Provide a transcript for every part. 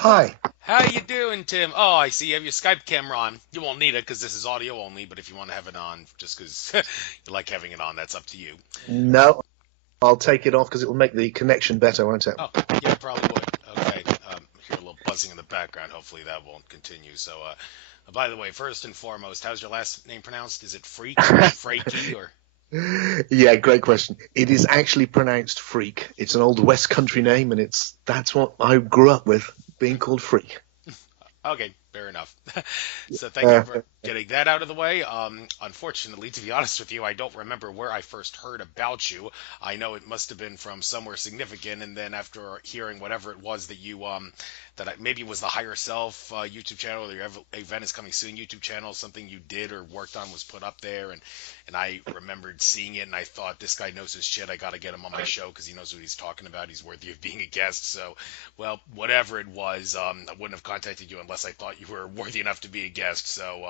Hi. How you doing, Tim? Oh, I see you have your Skype camera on. You won't need it because this is audio only, but if you want to have it on, just because you like having it on, that's up to you. No, I'll take it off because it will make the connection better, won't it? Oh, yeah, probably would. Okay. Hear a little buzzing in the background. Hopefully that won't continue. By the way, first and foremost, how's your last name pronounced? Is it Freak or Frakey or? Yeah, great question. It is actually pronounced Freak. It's an old West Country name, and that's what I grew up with, being called Freak. Okay, fair enough. So thank you Uh, for getting that out of the way. Unfortunately, to be honest with you, I don't remember where I first heard about you. I know it must have been from somewhere significant, and then after hearing whatever it was that maybe it was the Higher Self YouTube channel, or your Event is Coming Soon YouTube channel, something you did or worked on was put up there, and I remembered seeing it, and I thought this guy knows his shit. I got to get him on my show because he knows what he's talking about. He's worthy of being a guest. So, well, whatever it was, I wouldn't have contacted you unless I thought you were worthy enough to be a guest. So,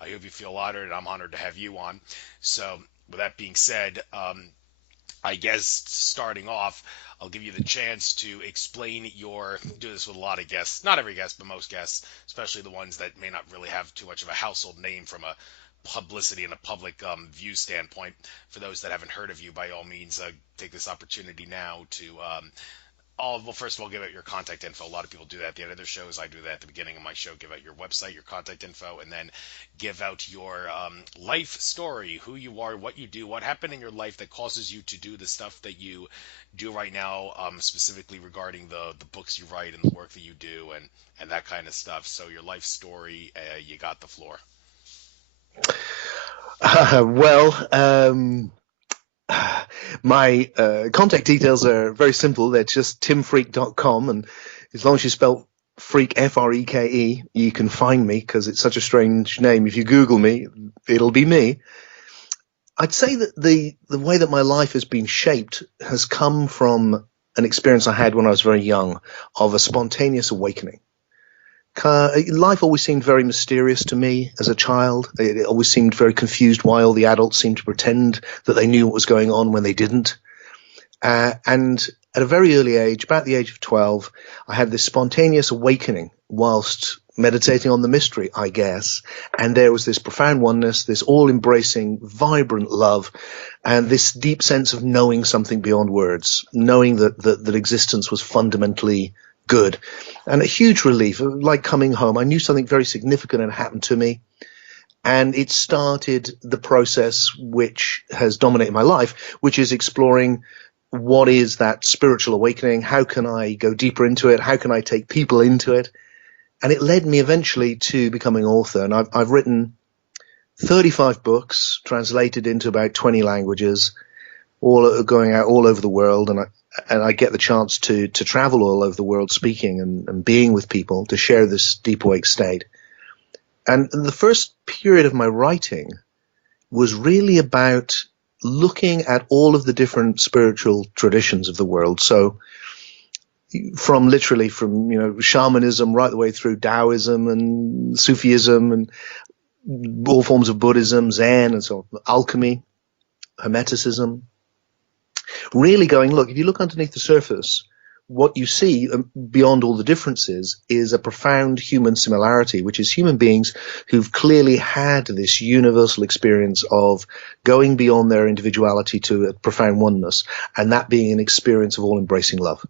I hope you feel honored, and I'm honored to have you on. So, with that being said, I guess starting off, I'll give you the chance to explain do this with a lot of guests, not every guest, but most guests, especially the ones that may not really have too much of a household name from a publicity and a public view standpoint. For those that haven't heard of you, by all means, take this opportunity now to well, first of all, give out your contact info. A lot of people do that at the end of their shows. I do that at the beginning of my show. Give out your website, your contact info, and then give out your life story, who you are, what you do, what happened in your life that causes you to do the stuff that you do right now, specifically regarding the books you write and the work that you do and that kind of stuff. So your life story, you got the floor. well, my contact details are very simple. They're just timfreak.com, and as long as you spell Freak, Freke, you can find me because it's such a strange name. If you Google me, it'll be me. I'd say that the way that my life has been shaped has come from an experience I had when I was very young of a spontaneous awakening. Life always seemed very mysterious to me as a child. It always seemed very confused why all the adults seemed to pretend that they knew what was going on when they didn't. And at a very early age, about the age of 12, I had this spontaneous awakening whilst meditating on the mystery, I guess. And there was this profound oneness, this all-embracing, vibrant love, and this deep sense of knowing something beyond words, knowing that existence was fundamentally good. And a huge relief, like coming home. I knew something very significant had happened to me. And it started the process which has dominated my life, which is exploring what is that spiritual awakening? How can I go deeper into it? How can I take people into it? And it led me eventually to becoming an author. And I've written 35 books, translated into about 20 languages, all going out all over the world. And I get the chance to travel all over the world speaking and being with people to share this deep awake state. And the first period of my writing was really about looking at all of the different spiritual traditions of the world. So literally from shamanism right the way through Taoism and Sufism and all forms of Buddhism, Zen, and so on, alchemy, Hermeticism. Really going, look, if you look underneath the surface, what you see beyond all the differences is a profound human similarity, which is human beings who've clearly had this universal experience of going beyond their individuality to a profound oneness, and that being an experience of all-embracing love.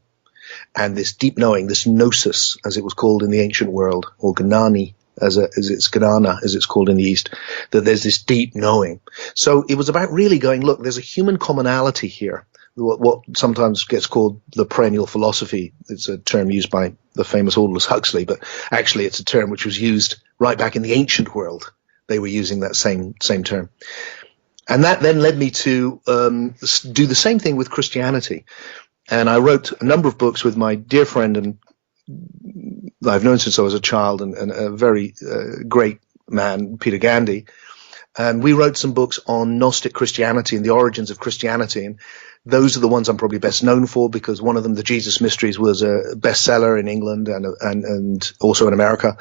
And this deep knowing, this gnosis, as it was called in the ancient world, or Gnani, as it's Gnana, as it's called in the East, that there's this deep knowing. So it was about really going, look, there's a human commonality here, what sometimes gets called the perennial philosophy. It's a term used by the famous Aldous Huxley, but actually it's a term which was used right back in the ancient world. They were using that same term. And that then led me to do the same thing with Christianity. And I wrote a number of books with my dear friend, and I've known since I was a child, and a very great man, Peter Gandy. And we wrote some books on Gnostic Christianity and the origins of Christianity. And those are the ones I'm probably best known for, because one of them, The Jesus Mysteries, was a bestseller in England and also in America.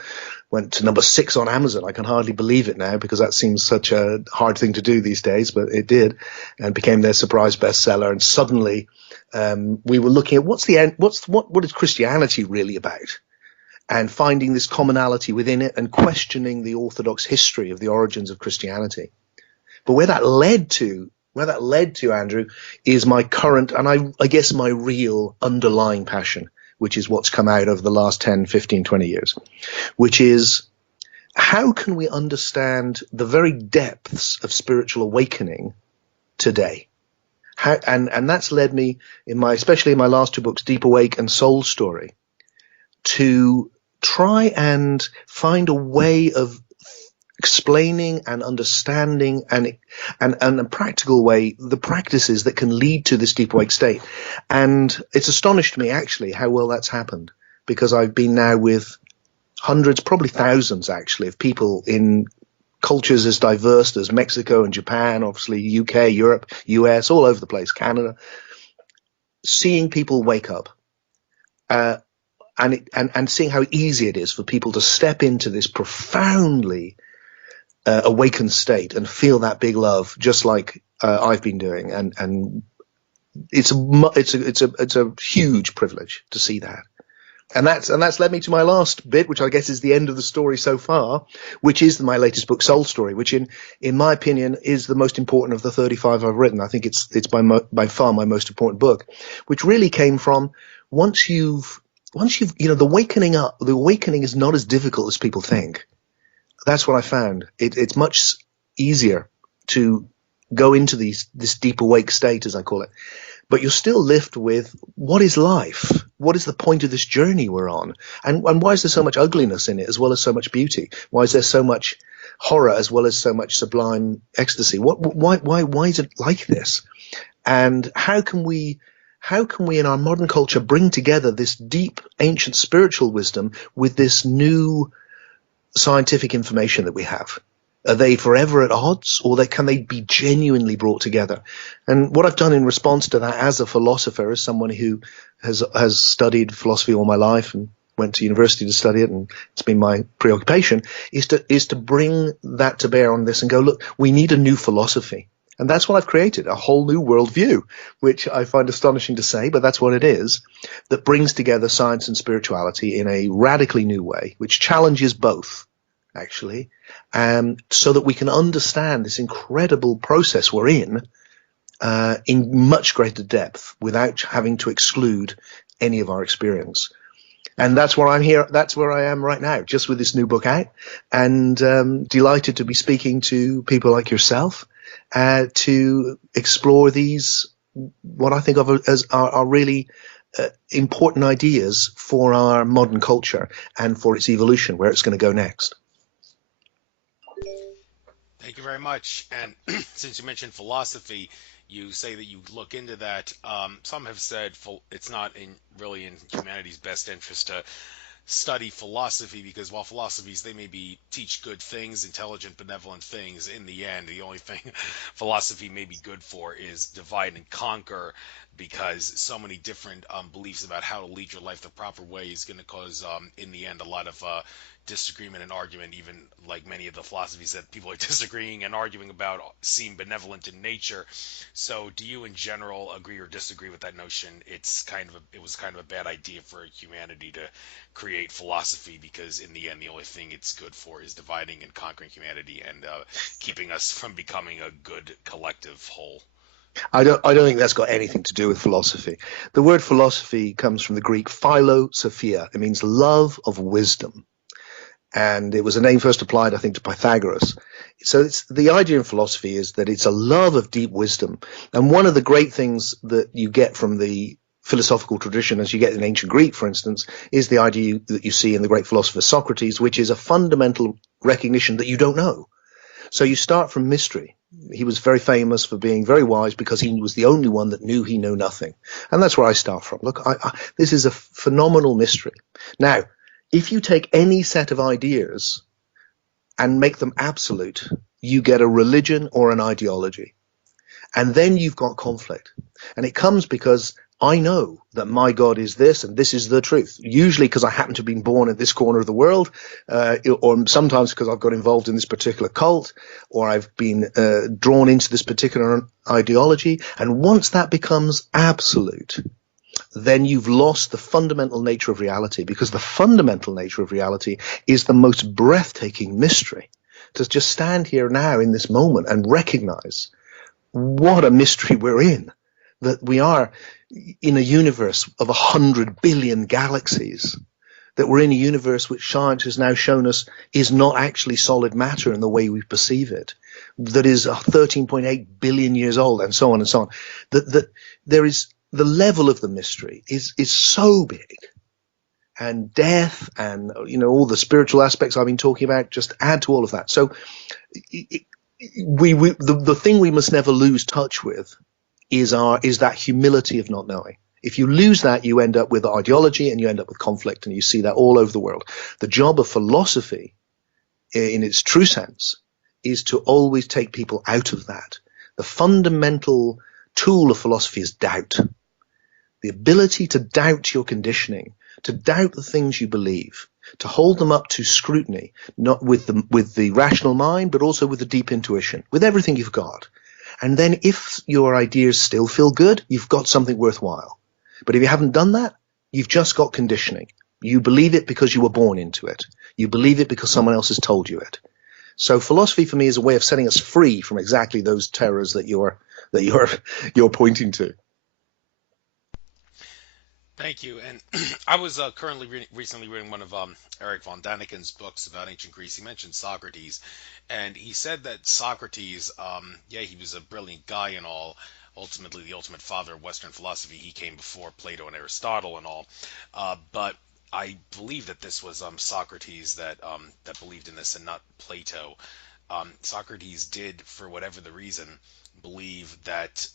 Went to number 6 on Amazon. I can hardly believe it now, because that seems such a hard thing to do these days, but it did, and became their surprise bestseller. And suddenly we were looking at what is Christianity really about? and finding this commonality within it and questioning the orthodox history of the origins of Christianity. But where that led to, Andrew, is my current, and I guess my real underlying passion, which is what's come out over the last 10, 15, 20 years, which is how can we understand the very depths of spiritual awakening today? And that's led me, especially in my last two books, Deep Awake and Soul Story, to try and find a way of explaining and understanding and a practical way the practices that can lead to this deep awake state. And it's astonished me actually how well that's happened, because I've been now with hundreds, probably thousands actually, of people in cultures as diverse as Mexico and Japan, obviously UK, Europe, US, all over the place, Canada, seeing people wake up and seeing how easy it is for people to step into this profoundly awakened state and feel that big love, just like I've been doing, and it's a huge privilege to see that. And that's led me to my last bit, which I guess is the end of the story so far, which is my latest book, Soul Story, which in my opinion is the most important of the 35 I've written. I think it's by far my most important book, which really came from once you've the awakening is not as difficult as people think. That's what I found. It's much easier to go into this deep awake state, as I call it. But you're still left with, what is life? What is the point of this journey we're on? And why is there so much ugliness in it as well as so much beauty? Why is there so much horror as well as so much sublime ecstasy? Why is it like this? And how can we in our modern culture bring together this deep ancient spiritual wisdom with this new scientific information that we have? Are they forever at odds, or can they be genuinely brought together? And what I've done in response to that as a philosopher, as someone who has studied philosophy all my life and went to university to study it, and it's been my preoccupation, is to bring that to bear on this and go, look, we need a new philosophy. And that's what I've created, a whole new worldview, which I find astonishing to say, but that's what it is, that brings together science and spirituality in a radically new way, which challenges both, actually, so that we can understand this incredible process we're in much greater depth without having to exclude any of our experience. And that's where I'm here. That's where I am right now, just with this new book out, and delighted to be speaking to people like yourself to explore these, what I think of as are really important ideas for our modern culture and for its evolution, where it's going to go next. Thank you very much. And since you mentioned philosophy, you say that you look into that. Some have said it's not really in humanity's best interest to study philosophy, because while philosophies, they maybe teach good things, intelligent, benevolent things, in the end, the only thing philosophy may be good for is divide and conquer, because so many different beliefs about how to lead your life the proper way is going to cause, in the end, a lot of disagreement and argument. Even like many of the philosophies that people are disagreeing and arguing about seem benevolent in nature. So do you in general agree or disagree with that notion? It was kind of a bad idea for humanity to create philosophy, because in the end the only thing it's good for is dividing and conquering humanity and keeping us from becoming a good collective whole. I don't think that's got anything to do with philosophy. The word philosophy comes from the Greek philosophia. It means love of wisdom. And it was a name first applied, I think, to Pythagoras. So the idea in philosophy is that it's a love of deep wisdom. And one of the great things that you get from the philosophical tradition, as you get in ancient Greek, for instance, is the idea that you see in the great philosopher Socrates, which is a fundamental recognition that you don't know. So you start from mystery. He was very famous for being very wise because he was the only one that knew he knew nothing. And that's where I start from. Look, this is a phenomenal mystery. Now, if you take any set of ideas and make them absolute, you get a religion or an ideology. And then you've got conflict. And it comes because I know that my God is this and this is the truth, usually because I happen to have been born in this corner of the world, or sometimes because I've got involved in this particular cult, or I've been drawn into this particular ideology. And once that becomes absolute, then you've lost the fundamental nature of reality, because the fundamental nature of reality is the most breathtaking mystery. To just stand here now in this moment and recognize what a mystery we're in, that we are in a universe of 100 billion galaxies, that we're in a universe which science has now shown us is not actually solid matter in the way we perceive it, that is 13.8 billion years old, and so on and so on. That there is, the level of the mystery is so big, and death and all the spiritual aspects I've been talking about just add to all of that. So the thing we must never lose touch with is that humility of not knowing. If you lose that, you end up with ideology and you end up with conflict, and you see that all over the world. The job of philosophy, in its true sense, is to always take people out of that. The fundamental tool of philosophy is doubt. The ability to doubt your conditioning, to doubt the things you believe, to hold them up to scrutiny, not with the rational mind, but also with the deep intuition, with everything you've got. And then if your ideas still feel good, you've got something worthwhile. But if you haven't done that, you've just got conditioning. You believe it because you were born into it. You believe it because someone else has told you it. So philosophy for me is a way of setting us free from exactly those terrors that you're pointing to. Thank you. And I was recently reading one of Eric von Daniken's books about ancient Greece. He mentioned Socrates, and he said that Socrates, he was a brilliant guy and all. Ultimately, the ultimate father of Western philosophy. He came before Plato and Aristotle and all. But I believe that this was Socrates that believed in this and not Plato. Socrates did, for whatever the reason, believe that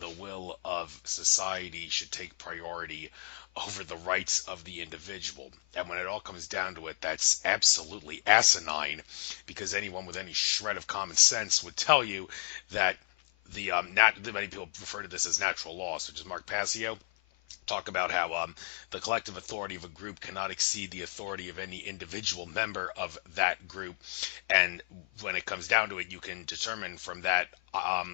the will of society should take priority over the rights of the individual. And when it all comes down to it, that's absolutely asinine, because anyone with any shred of common sense would tell you that many people refer to this as natural law, such as Mark Passio. Talk about how the collective authority of a group cannot exceed the authority of any individual member of that group. And when it comes down to it, you can determine from that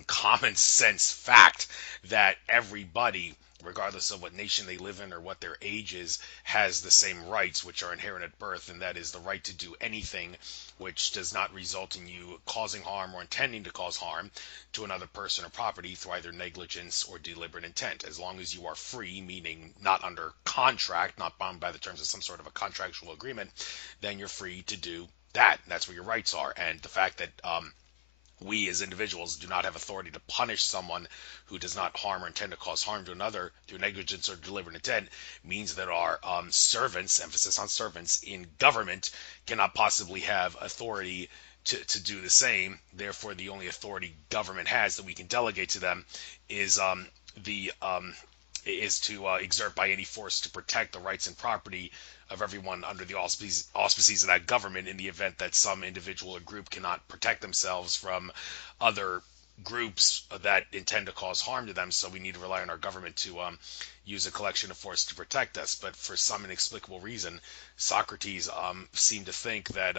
common sense fact that everybody, regardless of what nation they live in or what their age is, has the same rights, which are inherent at birth, and that is the right to do anything which does not result in you causing harm or intending to cause harm to another person or property through either negligence or deliberate intent. As long as you are free, meaning not under contract, not bound by the terms of some sort of a contractual agreement, then you're free to do that. That's where your rights are. And the fact that we as individuals do not have authority to punish someone who does not harm or intend to cause harm to another through negligence or deliberate intent means that our servants, emphasis on servants, in government cannot possibly have authority to do the same. Therefore, the only authority government has that we can delegate to them is to exert by any force to protect the rights and property of everyone under the auspices of that government, in the event that some individual or group cannot protect themselves from other groups that intend to cause harm to them. So we need to rely on our government to use a collection of force to protect us. But for some inexplicable reason, Socrates seemed to think that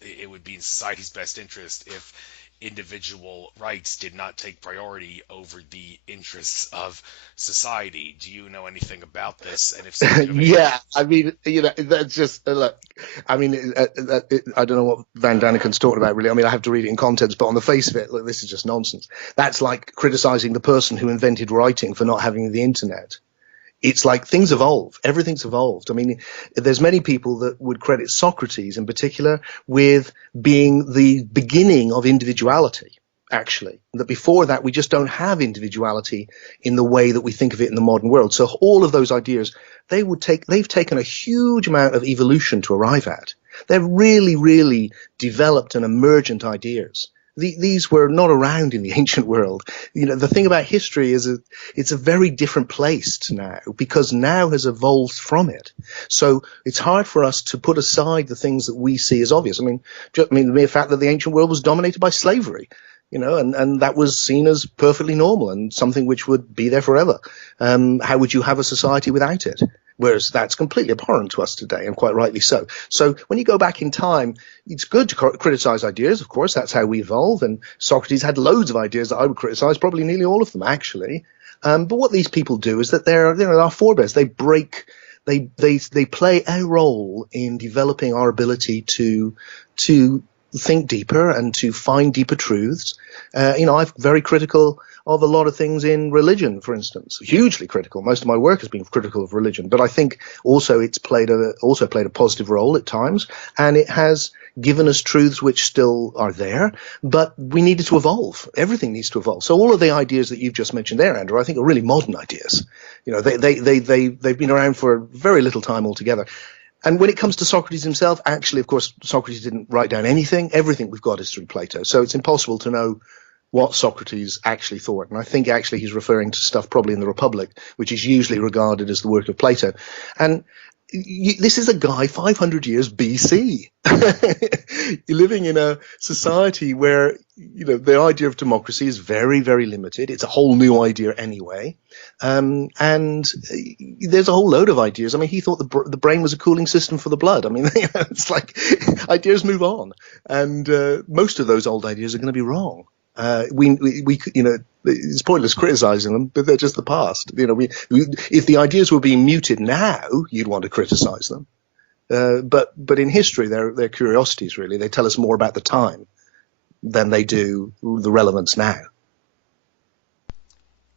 it would be in society's best interest if individual rights did not take priority over the interests of society. Do you know anything about this? And if so, yeah, I mean, that's just look. I mean, I don't know what Van Daniken's talking about, really. I mean, I have to read it in context, but on the face of it, look, this is just nonsense. That's like criticizing the person who invented writing for not having the internet. It's like things evolve. Everything's evolved. I mean, there's many people that would credit Socrates in particular with being the beginning of individuality, actually. That before that, we just don't have individuality in the way that we think of it in the modern world. So all of those ideas, they've taken a huge amount of evolution to arrive at. They're really, really developed and emergent ideas. These were not around in the ancient world. The thing about history is it's a very different place now, because now has evolved from it. So it's hard for us to put aside the things that we see as obvious. I mean, the mere fact that the ancient world was dominated by slavery, and that was seen as perfectly normal and something which would be there forever. How would you have a society without it? Whereas that's completely abhorrent to us today, and quite rightly so. So when you go back in time, it's good to criticize ideas. Of course, that's how we evolve. And Socrates had loads of ideas that I would criticize, probably nearly all of them, actually. But what these people do is that they're our forebears. They play a role in developing our ability to think deeper and to find deeper truths. I'm very critical of a lot of things in religion, for instance, hugely critical. Most of my work has been critical of religion, but I think also it's played a positive role at times, and it has given us truths which still are there, but we needed to evolve. Everything needs to evolve. So all of the ideas that you've just mentioned there, Andrew, I think are really modern ideas. They've been around for very little time altogether. And when it comes to Socrates himself, actually, of course, Socrates didn't write down anything. Everything we've got is through Plato. So it's impossible to know what Socrates actually thought. And I think actually he's referring to stuff probably in the Republic, which is usually regarded as the work of Plato. And this is a guy 500 years BC. You're living in a society where, the idea of democracy is very, very limited. It's a whole new idea anyway. And there's a whole load of ideas. I mean, he thought the brain was a cooling system for the blood. I mean, it's like ideas move on. And most of those old ideas are going to be wrong. It's pointless criticizing them, but they're just the past. If the ideas were being muted now, you'd want to criticize them. But in history, they're curiosities, really. They tell us more about the time than they do the relevance now.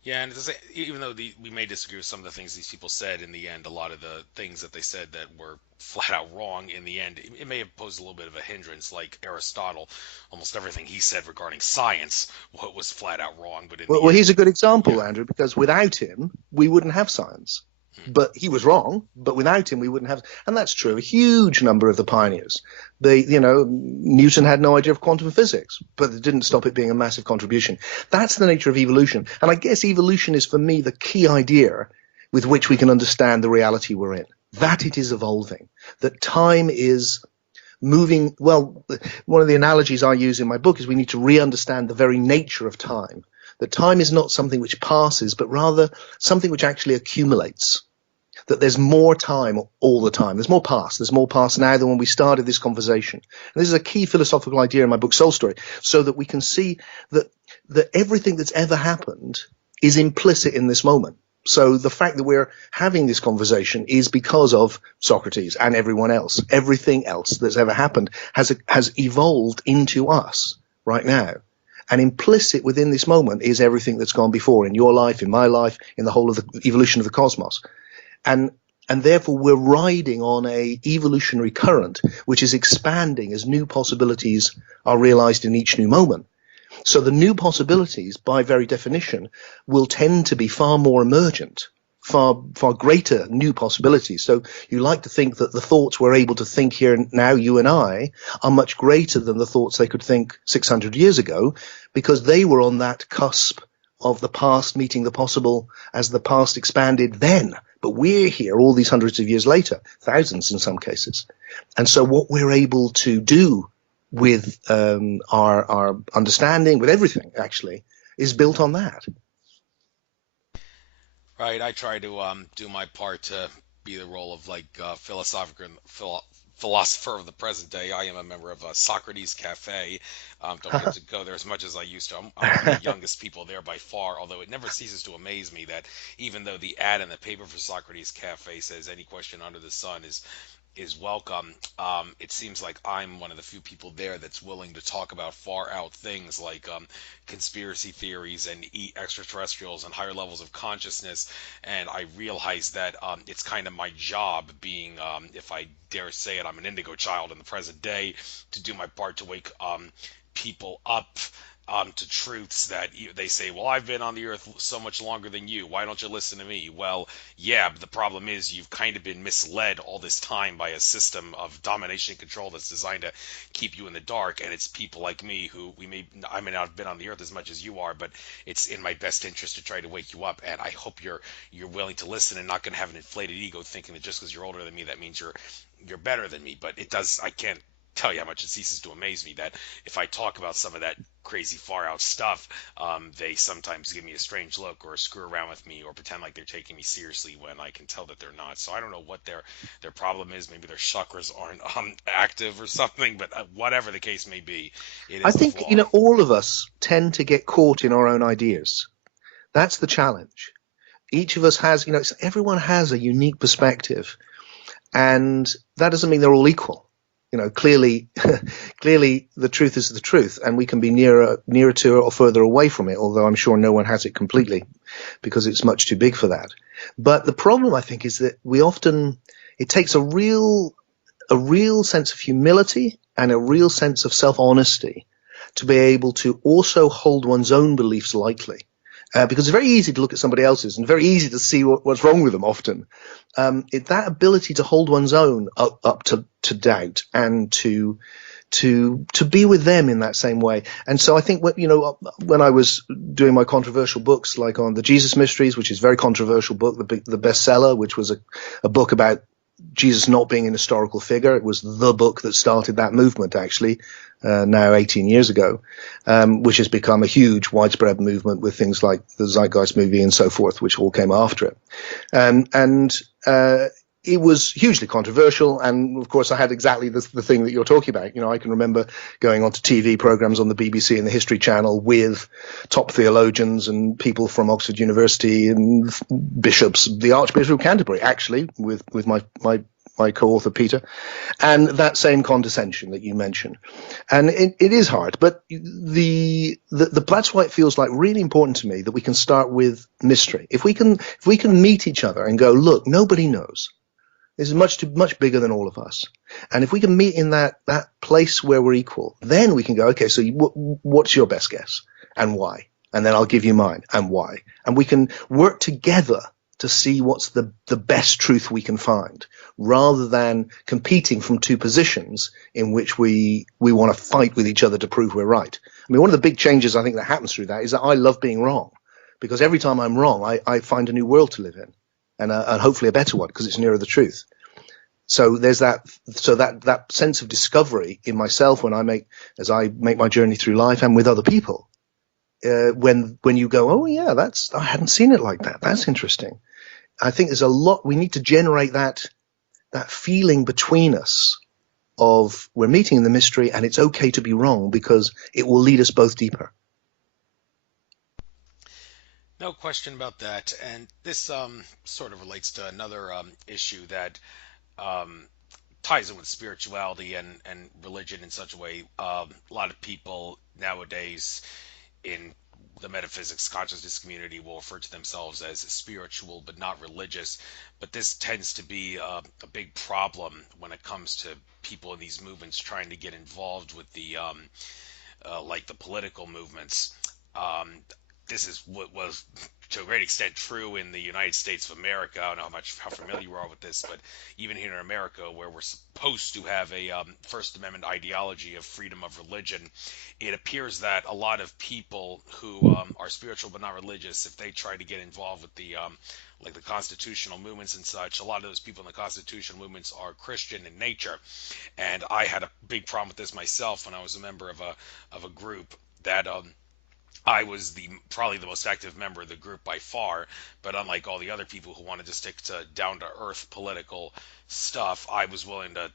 Yeah, and even though we may disagree with some of the things these people said, in the end, a lot of the things that they said that were flat out wrong, in the end, it may have posed a little bit of a hindrance. Like Aristotle, almost everything he said regarding science was flat out wrong. But well, he's a good example, yeah. Andrew, because without him, we wouldn't have science. But he was wrong, but without him, we wouldn't have. And that's true. A huge number of the pioneers. Newton had no idea of quantum physics, but it didn't stop it being a massive contribution. That's the nature of evolution. And I guess evolution is, for me, the key idea with which we can understand the reality we're in, that it is evolving, that time is moving. Well, one of the analogies I use in my book is we need to re-understand the very nature of time. That time is not something which passes, but rather something which actually accumulates. That there's more time all the time. There's more past. There's more past now than when we started this conversation. And this is a key philosophical idea in my book, Soul Story, so that we can see that everything that's ever happened is implicit in this moment. So the fact that we're having this conversation is because of Socrates and everyone else. Everything else that's ever happened has evolved into us right now. And implicit within this moment is everything that's gone before, in your life, in my life, in the whole of the evolution of the cosmos. And therefore we're riding on a evolutionary current which is expanding as new possibilities are realized in each new moment. So the new possibilities, by very definition, will tend to be far more emergent, far greater new possibilities. So you like to think that the thoughts we're able to think here now, you and I, are much greater than the thoughts they could think 600 years ago, because they were on that cusp of the past meeting the possible as the past expanded then. But we're here all these hundreds of years later, thousands in some cases. And so what we're able to do with our understanding, with everything actually, is built on that. Right, I try to do my part to be the role of philosopher of the present day. I am a member of Socrates Cafe. Don't get to go there as much as I used to. I'm one of the youngest people there by far, although it never ceases to amaze me that even though the ad in the paper for Socrates Cafe says any question under the sun is welcome, it seems like I'm one of the few people there that's willing to talk about far out things like conspiracy theories and extraterrestrials and higher levels of consciousness. And I realize that it's kind of my job, being, if I dare say it, I'm an indigo child in the present day, to do my part to wake people up to truths that they say, well, I've been on the earth so much longer than you. Why don't you listen to me? Well, yeah, but the problem is you've kind of been misled all this time by a system of domination and control that's designed to keep you in the dark. And it's people like me who I may not have been on the earth as much as you are, but it's in my best interest to try to wake you up. And I hope you're willing to listen and not going to have an inflated ego thinking that just because you're older than me, that means you're better than me. But I can't tell you how much it ceases to amaze me that if I talk about some of that crazy far out stuff, they sometimes give me a strange look or screw around with me or pretend like they're taking me seriously when I can tell that they're not. So I don't know what their problem is. Maybe their chakras aren't active or something, but whatever the case may be, it is I a think, flaw. all of us tend to get caught in our own ideas. That's the challenge. Each of us has, everyone has a unique perspective, and that doesn't mean they're all equal. Clearly, clearly the truth is the truth, and we can be nearer to it or further away from it, although I'm sure no one has it completely because it's much too big for that. But the problem, I think, is that it takes a real sense of humility and a real sense of self-honesty to be able to also hold one's own beliefs lightly. Because it's very easy to look at somebody else's and very easy to see what's wrong with them often. That ability to hold one's own up to doubt and to be with them in that same way. And so I think when I was doing my controversial books, like on the Jesus Mysteries, which is a very controversial book, the bestseller, which was a book about Jesus not being an historical figure. It was the book that started that movement, actually, now 18 years ago, which has become a huge, widespread movement with things like the Zeitgeist movie and so forth, which all came after it. And it was hugely controversial. And of course, I had exactly the thing that you're talking about. I can remember going onto TV programs on the BBC and the History Channel with top theologians and people from Oxford University and bishops, the Archbishop of Canterbury, actually, with my co-author Peter, and that same condescension that you mentioned. And it is hard, but that's why it feels like really important to me that we can start with mystery. If we can meet each other and go, look, nobody knows. This is much bigger than all of us. And if we can meet in that place where we're equal, then we can go, okay, so what's your best guess and why? And then I'll give you mine and why. And we can work together to see what's the best truth we can find, rather than competing from two positions in which we want to fight with each other to prove we're right. I mean, one of the big changes I think that happens through that is that I love being wrong, because every time I'm wrong, I find a new world to live in. And hopefully a better one, because it's nearer the truth. So there's that sense of discovery in myself as I make my journey through life and with other people. When you go, oh yeah, I hadn't seen it like that. That's interesting. I think there's a lot we need to generate that feeling between us of we're meeting in the mystery, and it's okay to be wrong because it will lead us both deeper. No question about that. And this sort of relates to another issue that um, ties in with spirituality and religion in such a way. A lot of people nowadays in the metaphysics consciousness community will refer to themselves as spiritual but not religious. But this tends to be a big problem when it comes to people in these movements trying to get involved with the like the political movements. Um, this is what was to a great extent true in the United States of America. I don't know how familiar you are with this, but even here in America, where we're supposed to have a First Amendment ideology of freedom of religion, it appears that a lot of people who are spiritual but not religious, if they try to get involved with the like the constitutional movements and such, a lot of those people in the constitutional movements are Christian in nature. And I had a big problem with this myself when I was a member of a group that I was probably the most active member of the group by far, but unlike all the other people who wanted to stick to down to earth political stuff, I was willing to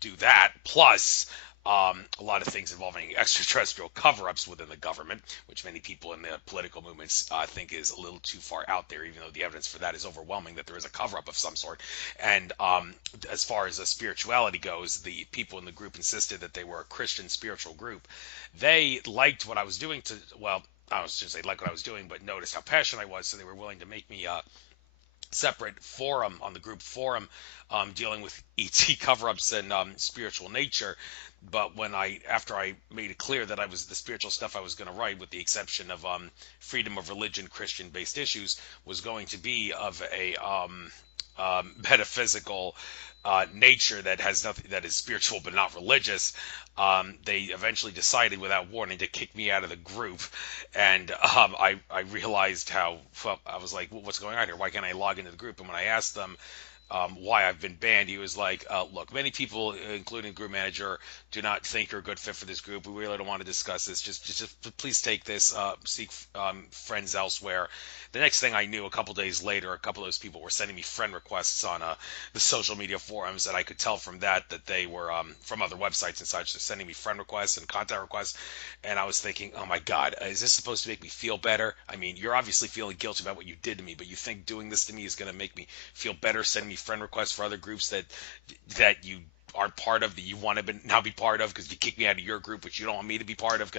do that. Plus, a lot of things involving extraterrestrial cover-ups within the government, which many people in the political movements think is a little too far out there, even though the evidence for that is overwhelming that there is a cover-up of some sort. And as far as spirituality goes, the people in the group insisted that they were a Christian spiritual group. They liked what I was doing well, I was just say like what I was doing, but noticed how passionate I was, so they were willing to make me a separate forum on the group forum dealing with ET cover-ups and spiritual nature. But after I made it clear that I was the spiritual stuff I was going to write, with the exception of freedom of religion, Christian-based issues, was going to be of a metaphysical nature that has nothing, that is spiritual but not religious. They eventually decided without warning to kick me out of the group, and I realized how, well, I was like, well, what's going on here? Why can't I log into the group? And when I asked them, why I've been banned. He was like, look, many people, including group manager, do not think you're a good fit for this group. We really don't want to discuss this. Just please take this, seek friends elsewhere. The next thing I knew, a couple days later, a couple of those people were sending me friend requests on the social media forums, and I could tell from that they were from other websites and such. They're sending me friend requests and contact requests, and I was thinking, oh my God, is this supposed to make me feel better? I mean, you're obviously feeling guilty about what you did to me, but you think doing this to me is going to make me feel better, sending me friend requests for other groups that you are part of, that you want to now be part of because you kicked me out of your group, which you don't want me to be part of.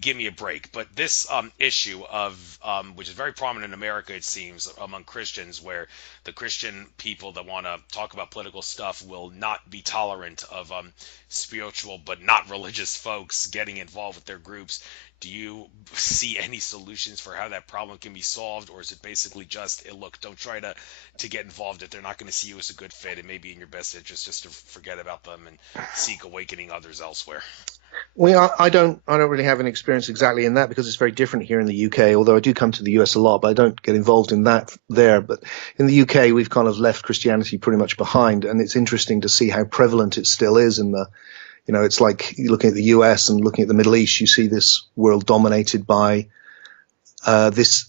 Give me a break. But this issue of which is very prominent in America, it seems, among Christians, where the Christian people that want to talk about political stuff will not be tolerant of spiritual but not religious folks getting involved with their groups. Do you see any solutions for how that problem can be solved, or is it basically just, hey, look, don't try to get involved if they're not going to see you as a good fit? It may be in your best interest just to forget about them and seek awakening others elsewhere. I don't really have an experience exactly in that because it's very different here in the UK. Although I do come to the US a lot, but I don't get involved in that there. But in the UK, we've kind of left Christianity pretty much behind, and it's interesting to see how prevalent it still is in the. It's like looking at the US and looking at the Middle East. You see this world dominated by this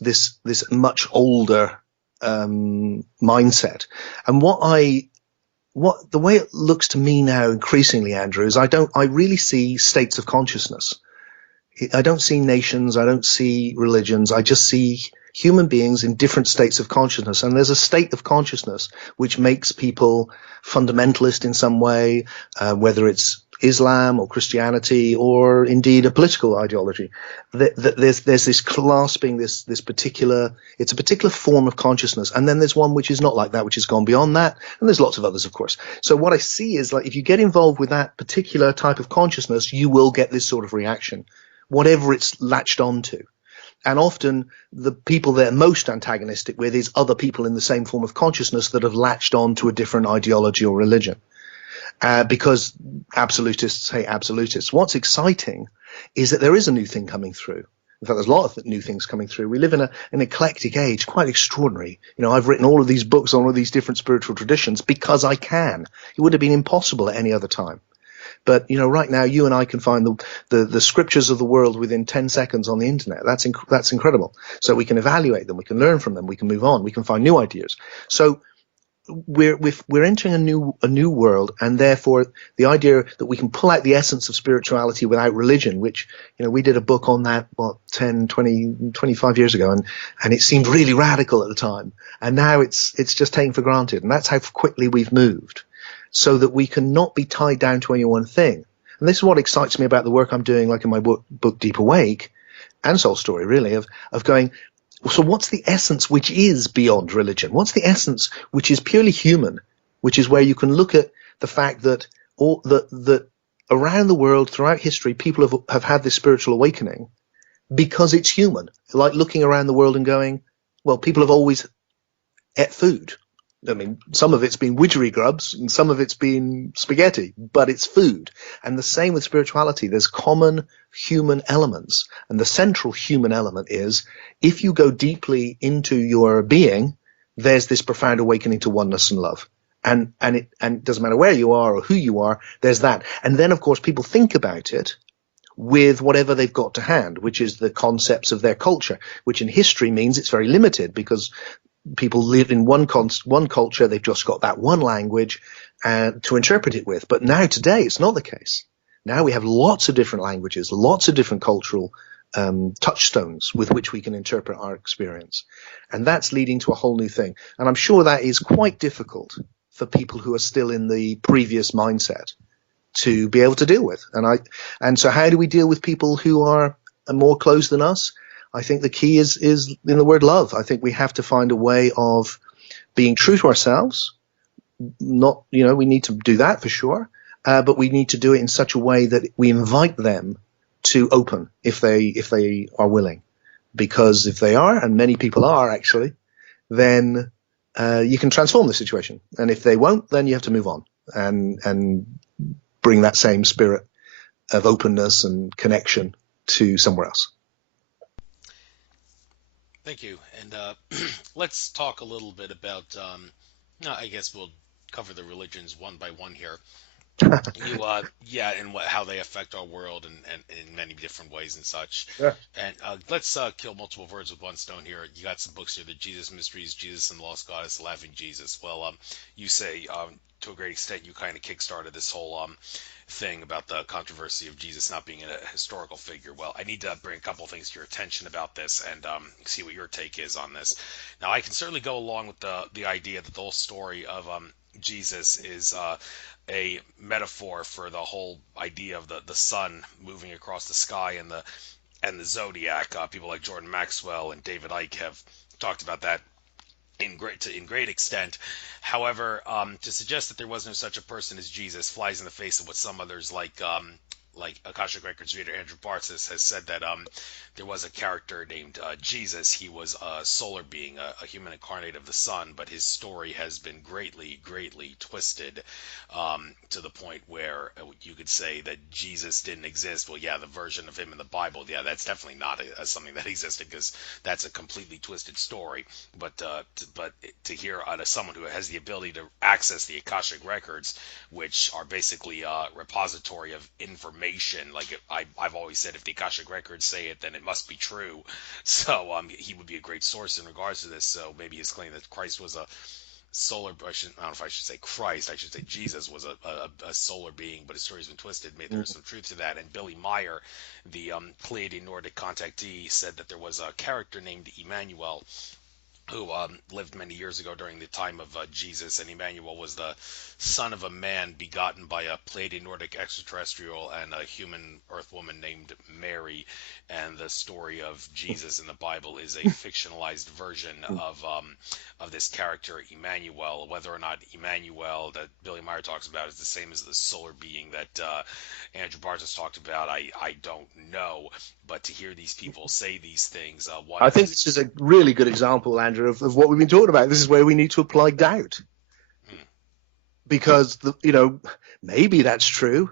much older mindset, and the way it looks to me now increasingly, Andrew, is I really see states of consciousness. I don't see nations. I don't see religions. I just see human beings in different states of consciousness. And there's a state of consciousness which makes people fundamentalist in some way, whether it's Islam or Christianity or indeed a political ideology. There's this clasping, this particular, it's a particular form of consciousness. And then there's one which is not like that, which has gone beyond that. And there's lots of others, of course. So what I see is, like, if you get involved with that particular type of consciousness, you will get this sort of reaction, whatever it's latched onto. And often the people they're most antagonistic with is other people in the same form of consciousness that have latched on to a different ideology or religion. Because absolutists hate absolutists. What's exciting is that there is a new thing coming through. In fact, there's a lot of new things coming through. We live in an eclectic age, quite extraordinary. I've written all of these books on all these different spiritual traditions because I can. It would have been impossible at any other time. But, right now you and I can find the scriptures of the world within 10 seconds on the internet. That's incredible. So we can evaluate them. We can learn from them. We can move on. We can find new ideas. So we're entering a new world, and therefore the idea that we can pull out the essence of spirituality without religion, which, we did a book on that, 10, 20, 25 years ago, and it seemed really radical at the time. And now it's just taken for granted. And that's how quickly we've moved, so that we can not be tied down to any one thing. And this is what excites me about the work I'm doing, like in my book Deep Awake and Soul Story, really, of going, so what's the essence which is beyond religion? What's the essence which is purely human, which is where you can look at the fact that that around the world throughout history, people have had this spiritual awakening because it's human. Like looking around the world and going, well, people have always ate food. I mean, some of it's been widgery grubs and some of it's been spaghetti, but it's food. And the same with spirituality. There's common human elements. And the central human element is, if you go deeply into your being, there's this profound awakening to oneness and love. And it doesn't matter where you are or who you are, there's that. And then, of course, people think about it with whatever they've got to hand, which is the concepts of their culture, which in history means it's very limited, because people live in one culture. They've just got that one language to interpret it with. But now today, it's not the case. Now we have lots of different languages, lots of different cultural touchstones with which we can interpret our experience. And that's leading to a whole new thing. And I'm sure that is quite difficult for people who are still in the previous mindset to be able to deal with. And so how do we deal with people who are more closed than us? I think the key is in the word love. I think we have to find a way of being true to ourselves. Not, we need to do that for sure, but we need to do it in such a way that we invite them to open if they are willing. Because if they are, and many people are actually, then you can transform the situation. And if they won't, then you have to move on and bring that same spirit of openness and connection to somewhere else. Thank you. And let's talk a little bit about I guess we'll cover the religions one by one here. Yeah, and how they affect our world and in many different ways and such. Yeah. And let's kill multiple birds with one stone here. You got some books here: the Jesus Mysteries, Jesus and the Lost Goddess, the Laughing Jesus. Well, you say to a great extent you kind of kickstarted this whole thing about the controversy of Jesus not being a historical figure. Well, I need to bring a couple things to your attention about this and see what your take is on this. Now, I can certainly go along with the idea that the whole story of Jesus is a metaphor for the whole idea of the sun moving across the sky and the zodiac. People like Jordan Maxwell and David Icke have talked about that in great extent. However, to suggest that there was no such a person as Jesus flies in the face of what some others like Akashic Records reader Andrew Bartzis has said that there was a character named Jesus. He was a solar being, a human incarnate of the sun, but his story has been greatly twisted to the point where you could say that Jesus didn't exist. Well, yeah, the version of him in the Bible, yeah, that's definitely not something that existed because that's a completely twisted story. But to hear out of someone who has the ability to access the Akashic Records, which are basically a repository of information, like I've always said, if the Akashic Records say it, then it must be true. So he would be a great source in regards to this. So maybe his claim that Christ was a solar, I don't know if I should say Christ, I should say Jesus was a solar being, but his story's been twisted. Maybe there's some truth to that. And Billy Meyer, the Pleiadian Nordic contactee, said that there was a character named Emmanuel who lived many years ago during the time of Jesus, and Emmanuel was the son of a man begotten by a Pleiadian Nordic extraterrestrial and a human Earth woman named Mary. And the story of Jesus in the Bible is a fictionalized version of this character Emmanuel. Whether or not Emmanuel that Billy Meyer talks about is the same as the solar being that Andrew Bartos talked about, I don't know. But to hear these people say these things, I think this is a really good example, Andrew, of what we've been talking about. This is where we need to apply doubt. Because, maybe that's true,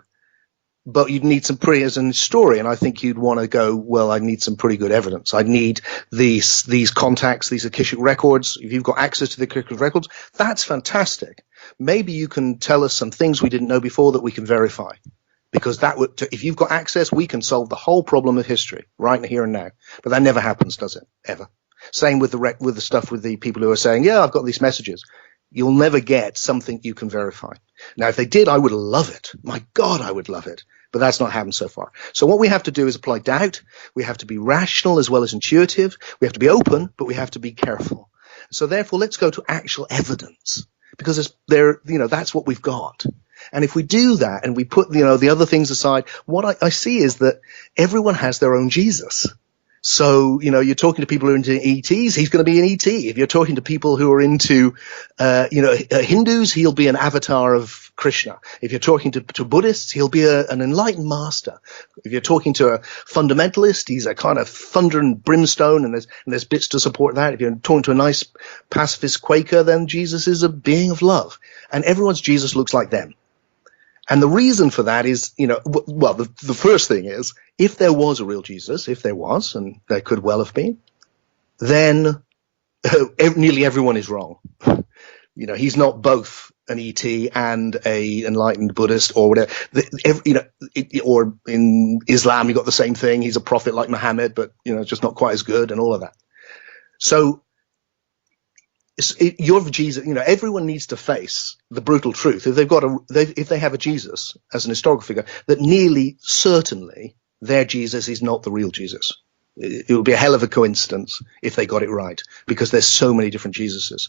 but you'd need some pretty, as an historian, I think you'd want to go, well, I need some pretty good evidence. I need these contacts, these Akashic records. If you've got access to the Akashic records, that's fantastic. Maybe you can tell us some things we didn't know before that we can verify. Because if you've got access, we can solve the whole problem of history right here and now. But that never happens, does it? Ever. Same with the stuff with the people who are saying, yeah, I've got these messages. You'll never get something you can verify. Now, if they did, I would love it. My God, I would love it. But that's not happened so far. So what we have to do is apply doubt. We have to be rational as well as intuitive. We have to be open, but we have to be careful. So therefore, let's go to actual evidence, because that's what we've got. And if we do that and we put, the other things aside, what I see is that everyone has their own Jesus. So, you're talking to people who are into ETs, he's going to be an ET. If you're talking to people who are into, Hindus, he'll be an avatar of Krishna. If you're talking to Buddhists, he'll be an enlightened master. If you're talking to a fundamentalist, he's a kind of thunder and brimstone, and there's bits to support that. If you're talking to a nice pacifist Quaker, then Jesus is a being of love. And everyone's Jesus looks like them. And the reason for that is, the first thing is, if there was a real Jesus, if there was, and there could well have been, then nearly everyone is wrong. He's not both an ET and a enlightened Buddhist or whatever. Or in Islam, you got the same thing. He's a prophet like Muhammad, but, just not quite as good and all of that. So your Jesus, everyone needs to face the brutal truth. If if they have a Jesus as an historical figure, that nearly certainly their Jesus is not the real Jesus. It would be a hell of a coincidence if they got it right, because there's so many different Jesuses,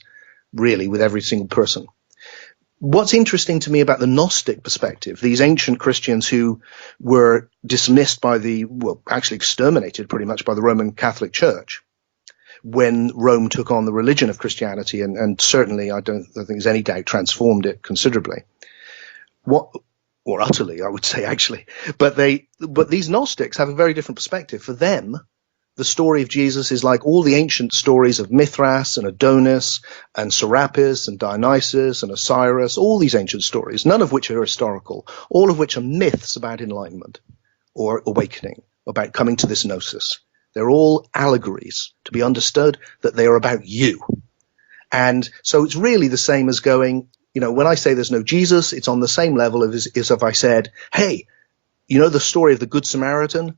really, with every single person. What's interesting to me about the Gnostic perspective, these ancient Christians who were dismissed actually exterminated pretty much by the Roman Catholic Church, when Rome took on the religion of Christianity, and certainly I don't think there's any doubt transformed it considerably, or utterly, I would say, actually. But these Gnostics have a very different perspective. For them, the story of Jesus is like all the ancient stories of Mithras and Adonis and Serapis and Dionysus and Osiris, all these ancient stories, none of which are historical, all of which are myths about enlightenment or awakening, about coming to this gnosis. They're all allegories to be understood that they are about you. And so it's really the same as going, when I say there's no Jesus, it's on the same level as if I said, hey, the story of the Good Samaritan?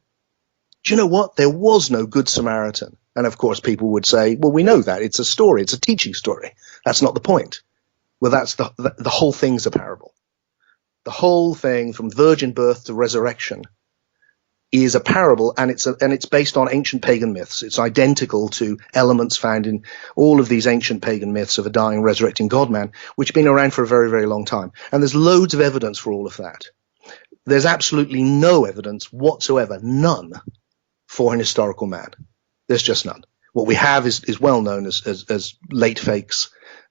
Do you know what? There was no Good Samaritan. And of course, people would say, well, we know that. It's a story. It's a teaching story. That's not the point. Well, that's the whole thing's a parable. The whole thing from virgin birth to resurrection is a parable, and it's based on ancient pagan myths. It's identical to elements found in all of these ancient pagan myths of a dying, resurrecting God-man, which have been around for a very, very long time. And there's loads of evidence for all of that. There's absolutely no evidence whatsoever, none, for an historical man. There's just none. What we have is well known as late fakes.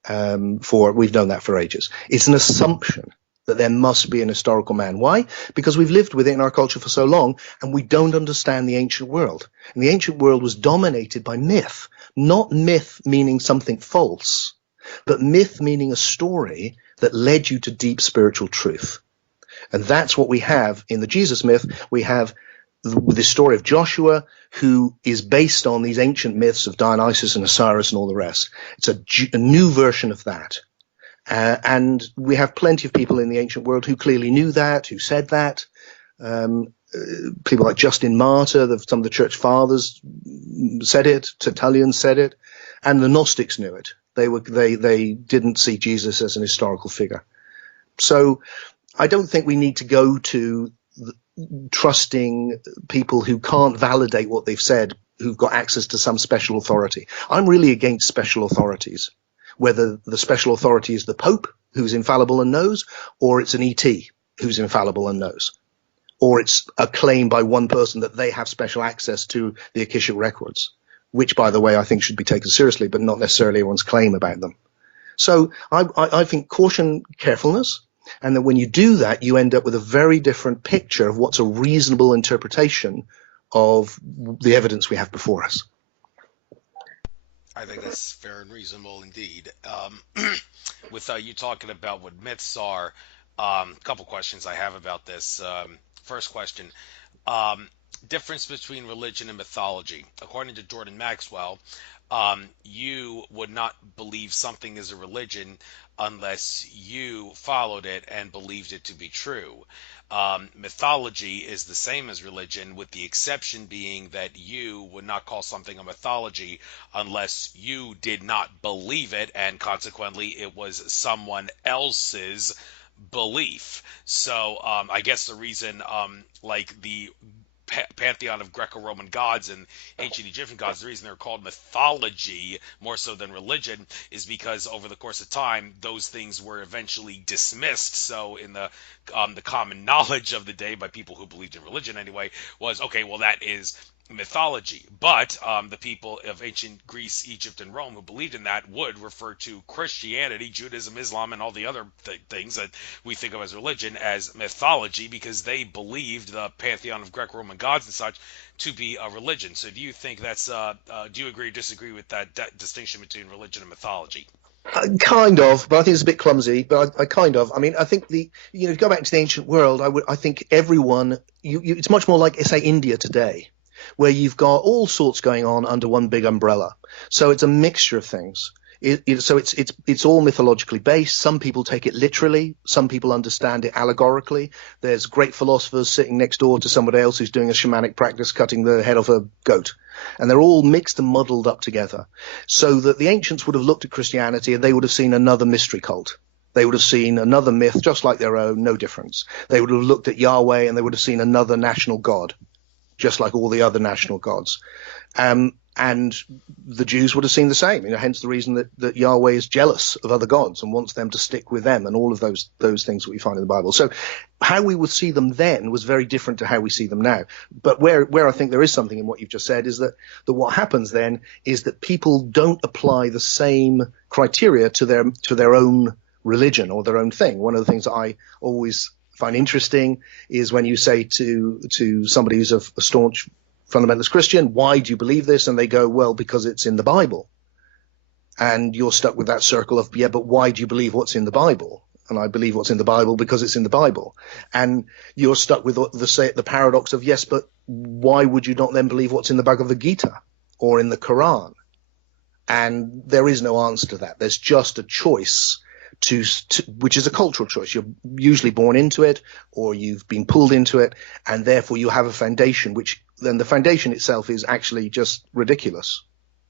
We've known that for ages. It's an assumption that there must be an historical man. Why? Because we've lived with it in our culture for so long, and we don't understand the ancient world. And the ancient world was dominated by myth, not myth meaning something false, but myth meaning a story that led you to deep spiritual truth. And that's what we have in the Jesus myth. We have the story of Joshua, who is based on these ancient myths of Dionysus and Osiris and all the rest. It's a new version of that. And we have plenty of people in the ancient world who clearly knew that, who said that. People like Justin Martyr, some of the church fathers said it, Tertullian said it, and the Gnostics knew it. They didn't see Jesus as an historical figure. So I don't think we need to go to trusting people who can't validate what they've said, who've got access to some special authority. I'm really against special authorities, whether the special authority is the Pope, who's infallible and knows, or it's an ET who's infallible and knows, or it's a claim by one person that they have special access to the Akashic records, which, by the way, I think should be taken seriously, but not necessarily everyone's claim about them. So I think caution, carefulness, and that when you do that, you end up with a very different picture of what's a reasonable interpretation of the evidence we have before us. I think that's fair and reasonable indeed. With you talking about what myths are, a couple questions I have about this. First question, difference between religion and mythology. According to Jordan Maxwell, you would not believe something is a religion unless you followed it and believed it to be true. Mythology is the same as religion, with the exception being that you would not call something a mythology unless you did not believe it, and consequently it was someone else's belief. So I guess the reason like the pantheon of Greco-Roman gods and ancient Egyptian gods, the reason they're called mythology more so than religion is because over the course of time, those things were eventually dismissed. So in the common knowledge of the day by people who believed in religion anyway was, okay, well, that is mythology. But the people of ancient Greece, Egypt, and Rome who believed in that would refer to Christianity, Judaism, Islam, and all the other things that we think of as religion as mythology, because they believed the pantheon of Greco-Roman gods and such to be a religion. So do you think that's do you agree or disagree with that distinction between religion and mythology? Kind of, but I think it's a bit clumsy. But I mean, I think go back to the ancient world. I think everyone. It's much more like, say, India today, where you've got all sorts going on under one big umbrella. So it's a mixture of things. So it's all mythologically based. Some people take it literally. Some people understand it allegorically. There's great philosophers sitting next door to somebody else who's doing a shamanic practice, cutting the head off a goat. And they're all mixed and muddled up together. So that the ancients would have looked at Christianity and they would have seen another mystery cult. They would have seen another myth just like their own, no difference. They would have looked at Yahweh and they would have seen another national god, just like all the other national gods. And the Jews would have seen the same, hence the reason that Yahweh is jealous of other gods and wants them to stick with them and all of those things that we find in the Bible. So how we would see them then was very different to how we see them now. But where I think there is something in what you've just said is that what happens then is that people don't apply the same criteria to their own religion or their own thing. One of the things that I always find interesting is when you say to somebody who's a staunch fundamentalist Christian, why do you believe this? And they go, well, because it's in the Bible. And you're stuck with that circle of, yeah, but why do you believe what's in the Bible? And I believe what's in the Bible because it's in the Bible. And you're stuck with the paradox of, yes, but why would you not then believe what's in the Bhagavad Gita or in the Quran? And there is no answer to that. There's just a choice which is a cultural choice. You're usually born into it, or you've been pulled into it, and therefore you have a foundation, which then the foundation itself is actually just ridiculous.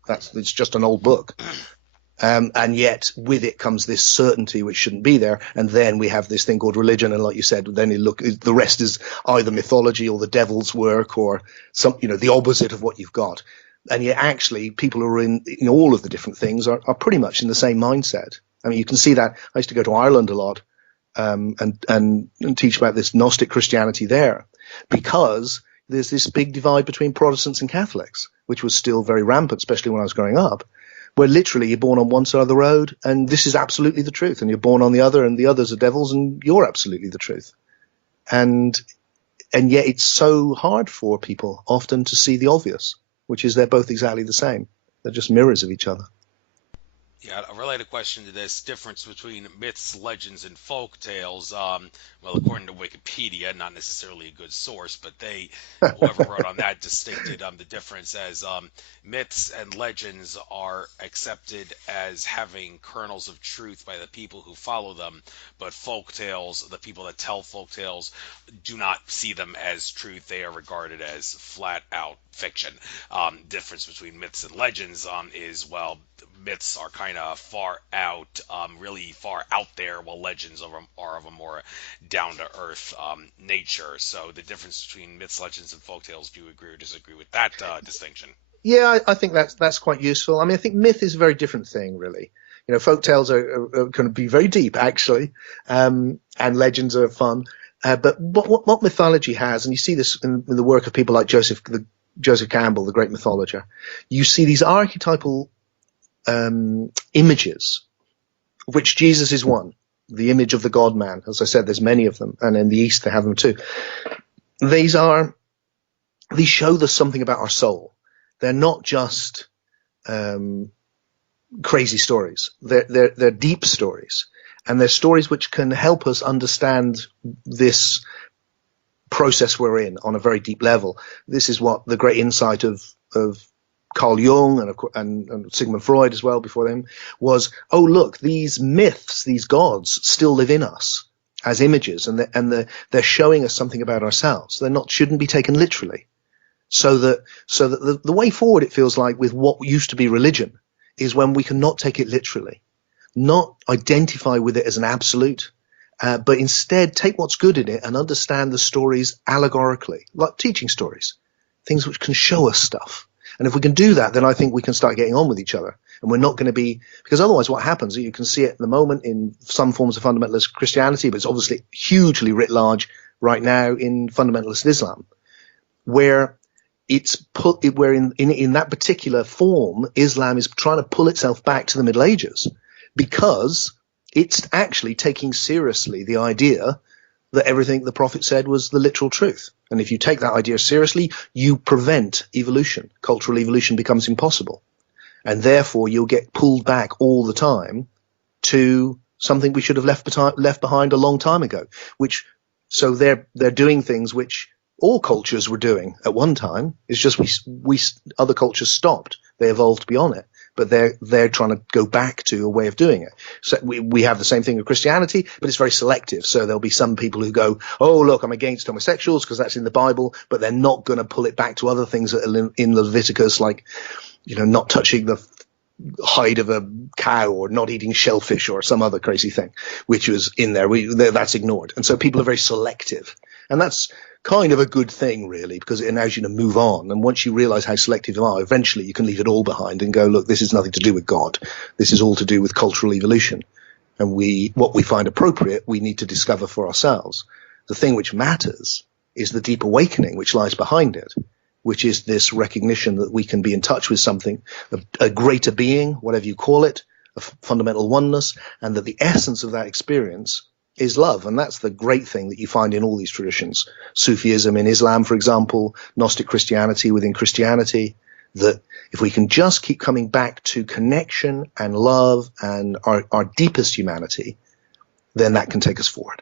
It's just an old book. And yet with it comes this certainty which shouldn't be there. And then we have this thing called religion. And like you said, then the rest is either mythology or the devil's work or the opposite of what you've got. And yet actually people who are in all of the different things are pretty much in the same mindset. I mean, you can see that. I used to go to Ireland a lot, and teach about this Gnostic Christianity there, because there's this big divide between Protestants and Catholics, which was still very rampant, especially when I was growing up, where literally you're born on one side of the road and this is absolutely the truth, and you're born on the other and the others are devils and you're absolutely the truth. And yet it's so hard for people often to see the obvious, which is they're both exactly the same. They're just mirrors of each other. Yeah, a related question to this difference between myths, legends, and folk tales. Well, according to Wikipedia, not necessarily a good source, but whoever wrote on that distincted the difference as myths and legends are accepted as having kernels of truth by the people who follow them, but folk tales, the people that tell folk tales, do not see them as truth. They are regarded as flat out fiction. Difference between myths and legends is, well, myths are kind of far out, really far out there, while legends are of a more down-to-earth nature. So the difference between myths, legends, and folktales, do you agree or disagree with that distinction? Yeah, I think that's quite useful. I mean, I think myth is a very different thing, really. Folktales are going to be very deep, actually, and legends are fun. But what mythology has, and you see this in the work of people like Joseph Campbell, the great mythologer, you see these archetypal images, which Jesus is one, the image of the God-man. As I said, there's many of them, and in the East they have them too. These show us something about our soul. They're not just crazy stories. They're deep stories, and they're stories which can help us understand this process we're in on a very deep level. This is what the great insight of Carl Jung and Sigmund Freud as well before them was, oh, look, these myths, these gods still live in us as images, and they're showing us something about ourselves. Shouldn't be taken literally. So that the way forward, it feels like, with what used to be religion, is when we cannot take it literally, not identify with it as an absolute, but instead take what's good in it and understand the stories allegorically, like teaching stories, things which can show us stuff. And if we can do that, then I think we can start getting on with each other. And we're not going to be, because otherwise what happens, you can see it at the moment in some forms of fundamentalist Christianity, but it's obviously hugely writ large right now in fundamentalist Islam, where where in that particular form, Islam is trying to pull itself back to the Middle Ages, because it's actually taking seriously the idea that everything the Prophet said was the literal truth. And if you take that idea seriously, you prevent evolution. Cultural evolution becomes impossible. And therefore, you'll get pulled back all the time to something we should have left behind a long time ago. So they're doing things which all cultures were doing at one time. It's just we other cultures stopped. They evolved beyond it. But they're trying to go back to a way of doing it. So we have the same thing with Christianity, but it's very selective. So there'll be some people who go, oh, look, I'm against homosexuals because that's in the Bible, but they're not going to pull it back to other things that are in Leviticus, like, not touching the hide of a cow or not eating shellfish or some other crazy thing, which was in there. That's ignored. And so people are very selective. And that's kind of a good thing, really, because it allows you to move on. And once you realize how selective you are, eventually you can leave it all behind and go, look, this is nothing to do with God. This is all to do with cultural evolution. And what we find appropriate, we need to discover for ourselves. The thing which matters is the deep awakening which lies behind it, which is this recognition that we can be in touch with something, a greater being, whatever you call it, a fundamental oneness, and that the essence of that experience is love. And that's the great thing that you find in all these traditions. Sufism in Islam, for example, Gnostic Christianity within Christianity, that if we can just keep coming back to connection and love and our deepest humanity, then that can take us forward.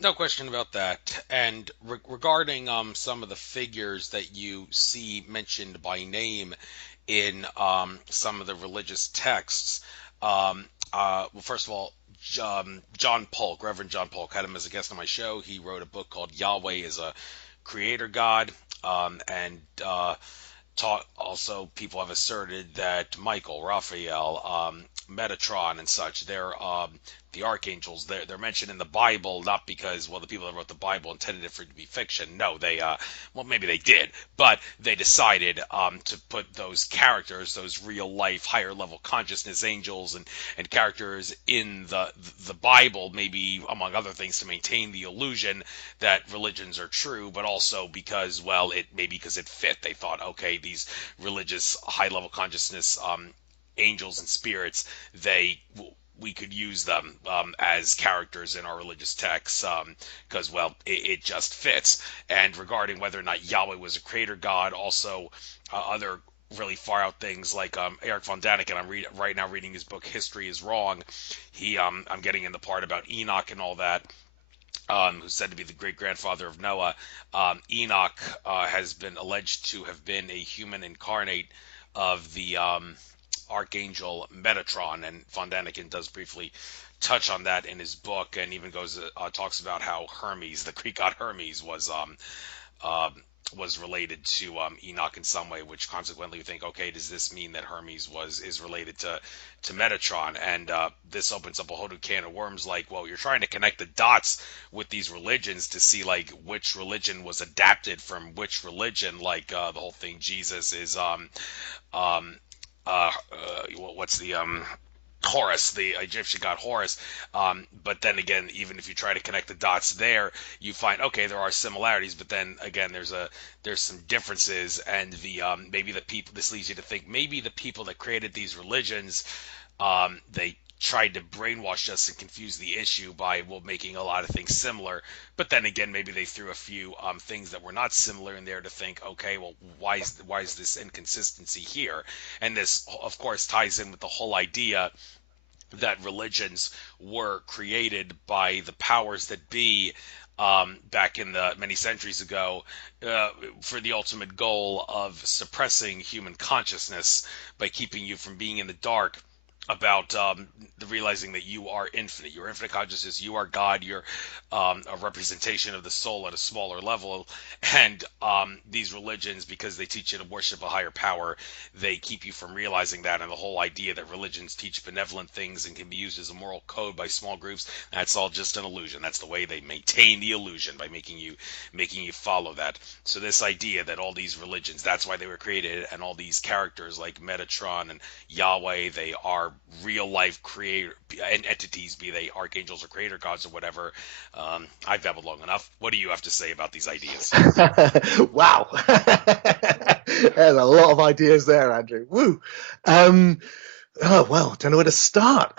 No question about that. And regarding some of the figures that you see mentioned by name in some of the religious texts. Well, first of all, John Polk, Reverend John Polk, had him as a guest on my show. He wrote a book called Yahweh is a Creator God, and taught also people have asserted that Michael, Raphael, Metatron, and such, they're the archangels. They're mentioned in the Bible not because, well, the people that wrote the Bible intended it for it to be fiction. No, they well, maybe they did, but they decided to put those characters, those real life higher level consciousness angels and characters in the Bible, maybe among other things to maintain the illusion that religions are true, but also because, well, it maybe because it fit. They thought, okay, these religious high level consciousness angels and spirits, we could use them as characters in our religious texts because, well, it just fits. And regarding whether or not Yahweh was a creator god, also other really far out things like Eric von Daniken. I'm right now reading his book History is Wrong. I'm getting in the part about Enoch and all that. Who's said to be the great grandfather of Noah. Enoch has been alleged to have been a human incarnate of the archangel Metatron, and von Daniken does briefly touch on that in his book, and even talks about how Hermes, the Greek god Hermes, was related to Enoch in some way, which consequently you think, okay, does this mean that Hermes is related to Metatron? And this opens up a whole new can of worms. Like, well, you're trying to connect the dots with these religions to see like which religion was adapted from which religion. Like the whole thing, Jesus is what's the Horus, the Egyptian god Horus. But then again, even if you try to connect the dots there, you find, okay, there are similarities, but then again, there's some differences, and maybe the people, this leads you to think maybe the people that created these religions, they tried to brainwash us and confuse the issue by, well, making a lot of things similar. But then again, maybe they threw a few things that were not similar in there to think, okay, well, why is this inconsistency here? And this, of course, ties in with the whole idea that religions were created by the powers that be back in the many centuries ago for the ultimate goal of suppressing human consciousness by keeping you from being in the dark about the realizing that you are infinite. You're infinite consciousness. You are God. You're a representation of the soul at a smaller level. And these religions, because they teach you to worship a higher power, they keep you from realizing that. And the whole idea that religions teach benevolent things and can be used as a moral code by small groups, that's all just an illusion. That's the way they maintain the illusion, by making you follow that. So this idea that all these religions, that's why they were created, and all these characters like Metatron and Yahweh, they are real life creator entities, be they archangels or creator gods or whatever. I've babbled long enough. What do you have to say about these ideas? Wow. There's a lot of ideas there, Andrew. Woo. Oh, well, don't know where to start.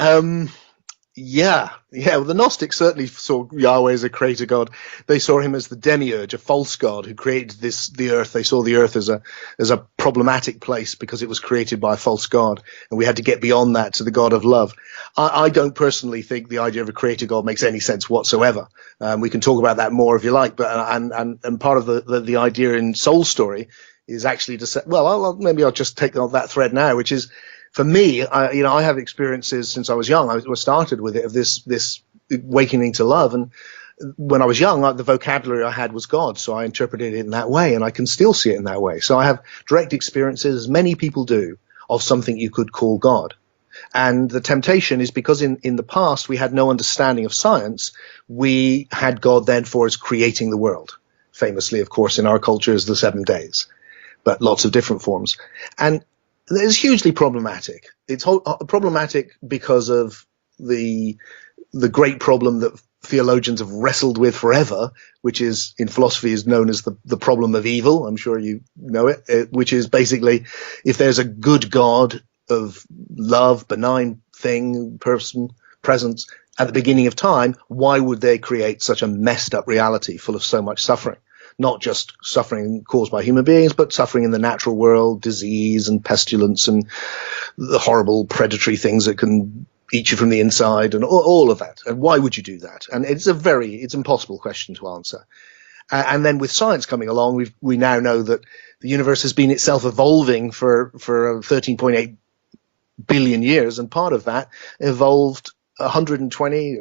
Yeah. Well, the Gnostics certainly saw Yahweh as a creator god. They saw him as the demiurge, a false god who created the earth. They saw the earth as a problematic place because it was created by a false god, and we had to get beyond that to the God of love. I don't personally think the idea of a creator god makes any sense whatsoever. We can talk about that more if you like, but and part of the idea in Soul Story is actually to say, well, maybe I'll just take on that thread now, which is, for me, I have experiences since I was young. I started with it, of this awakening to love. And when I was young, the vocabulary I had was God. So I interpreted it in that way, and I can still see it in that way. So I have direct experiences, as many people do, of something you could call God. And the temptation is because in the past we had no understanding of science, we had God therefore as creating the world. Famously, of course, in our culture is the 7 days, but lots of different forms. And it's hugely problematic. It's problematic because of the great problem that theologians have wrestled with forever, which is, in philosophy, is known as the problem of evil. I'm sure you know it, which is basically, if there's a good God of love, benign thing, person, presence at the beginning of time, why would they create such a messed up reality full of so much suffering? Not just suffering caused by human beings, but suffering in the natural world, disease and pestilence and the horrible predatory things that can eat you from the inside, and all of that. And why would you do that? And it's impossible question to answer. And then with science coming along, we now know that the universe has been itself evolving for 13.8 billion years, and part of that evolved 120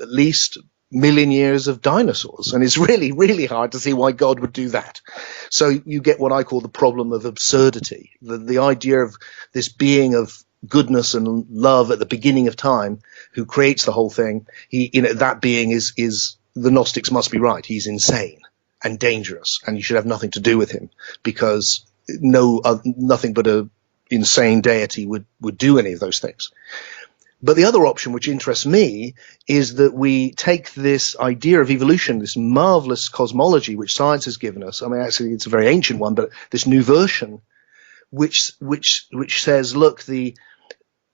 at least million years of dinosaurs, and it's really, really hard to see why God would do that. So you get what I call the problem of absurdity, the idea of this being of goodness and love at the beginning of time who creates the whole thing. That being is the Gnostics must be right. He's insane and dangerous, and you should have nothing to do with him, because nothing but a insane deity would do any of those things. But the other option, which interests me, is that we take this idea of evolution, this marvelous cosmology which science has given us. I mean, actually, it's a very ancient one, but this new version, which says, look,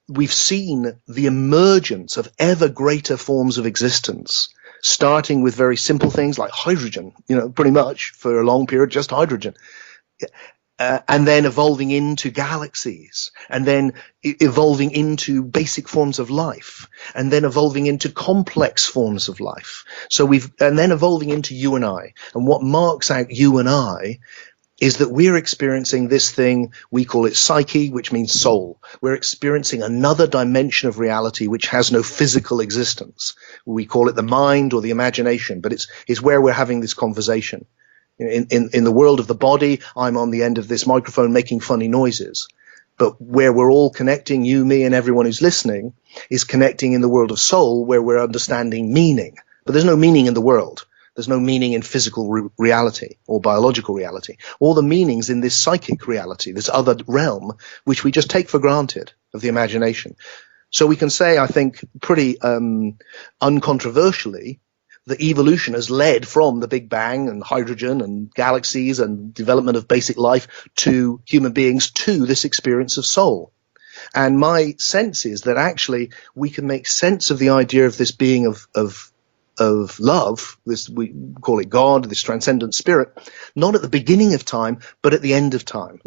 we've seen the emergence of ever greater forms of existence, starting with very simple things like hydrogen, pretty much for a long period, just hydrogen. And then evolving into galaxies, and then evolving into basic forms of life, and then evolving into complex forms of life. And then evolving into you and I. And what marks out you and I is that we're experiencing this thing, we call it psyche, which means soul. We're experiencing another dimension of reality which has no physical existence. We call it the mind or the imagination, but it's where we're having this conversation. In the world of the body, I'm on the end of this microphone making funny noises. But where we're all connecting, you, me, and everyone who's listening, is connecting in the world of soul, where we're understanding meaning. But there's no meaning in the world. There's no meaning in physical reality or biological reality. All the meanings in this psychic reality, this other realm, which we just take for granted, of the imagination. So we can say, I think, pretty uncontroversially, that evolution has led from the Big Bang and hydrogen and galaxies and development of basic life to human beings to this experience of soul. And my sense is that actually we can make sense of the idea of this being of love, this, we call it God, this transcendent spirit, not at the beginning of time, but at the end of time.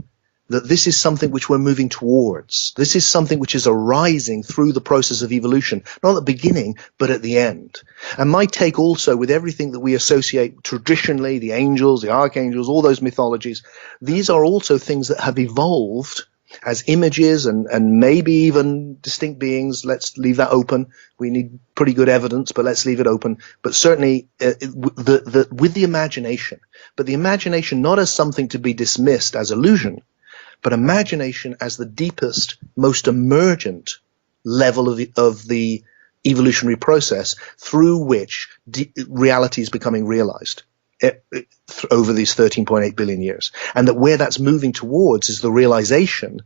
That this is something which we're moving towards. This is something which is arising through the process of evolution, not at the beginning, but at the end. And my take also with everything that we associate traditionally, the angels, the archangels, all those mythologies, these are also things that have evolved as images and maybe even distinct beings. Let's leave that open. We need pretty good evidence, but let's leave it open. But certainly with the imagination, but the imagination not as something to be dismissed as illusion, but imagination as the deepest, most emergent level of the evolutionary process through which reality is becoming realized over these 13.8 billion years. And that where that's moving towards is the realization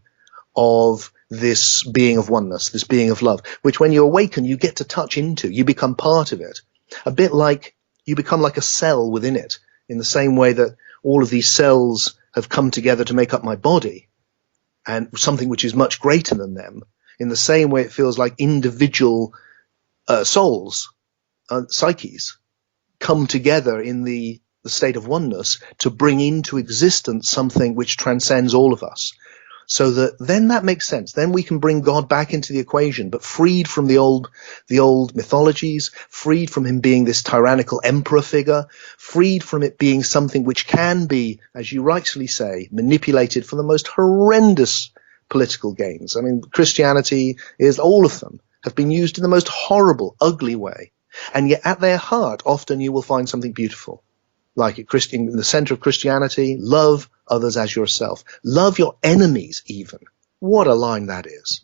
of this being of oneness, this being of love, which when you awaken, you get to touch into, you become part of it. A bit like you become like a cell within it, in the same way that all of these cells have come together to make up my body, and something which is much greater than them. In the same way, it feels like individual souls, psyches, come together in the state of oneness to bring into existence something which transcends all of us. So that then that makes sense. Then we can bring God back into the equation, but freed from the old mythologies, freed from him being this tyrannical emperor figure, freed from it being something which can be, as you rightly say, manipulated for the most horrendous political gains. I mean, Christianity is, all of them have been used in the most horrible, ugly way. And yet at their heart, often you will find something beautiful. Like in the center of Christianity, love others as yourself. Love your enemies even. What a line that is.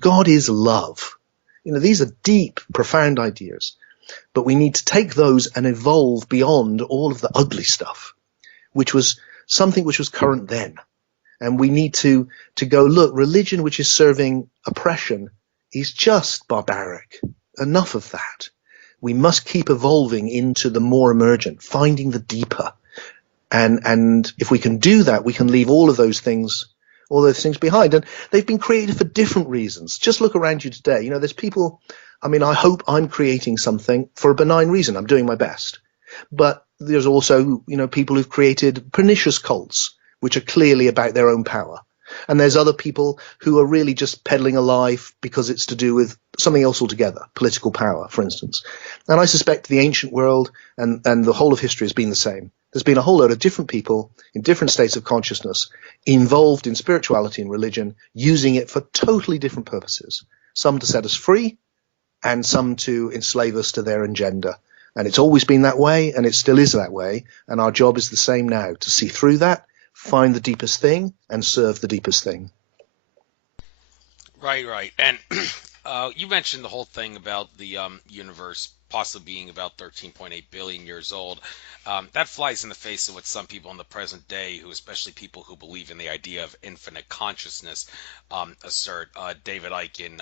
God is love. These are deep, profound ideas. But we need to take those and evolve beyond all of the ugly stuff, which was something which was current then. And we need to go, look, religion which is serving oppression is just barbaric. Enough of that. We must keep evolving into the more emergent, finding the deeper. And if we can do that, we can leave all those things behind. And they've been created for different reasons. Just look around you today. There's people, I hope I'm creating something for a benign reason. I'm doing my best. But there's also, people who've created pernicious cults, which are clearly about their own power. And there's other people who are really just peddling a lie because it's to do with something else altogether, political power, for instance. And I suspect the ancient world and the whole of history has been the same. There's been a whole load of different people in different states of consciousness involved in spirituality and religion, using it for totally different purposes. Some to set us free, and some to enslave us to their agenda. And it's always been that way, and it still is that way. And our job is the same now, to see through that, find the deepest thing, and serve the deepest thing. Right. And you mentioned the whole thing about the universe possibly being about 13.8 billion years old. That flies in the face of what some people in the present day, who especially people who believe in the idea of infinite consciousness, assert. David Icke, in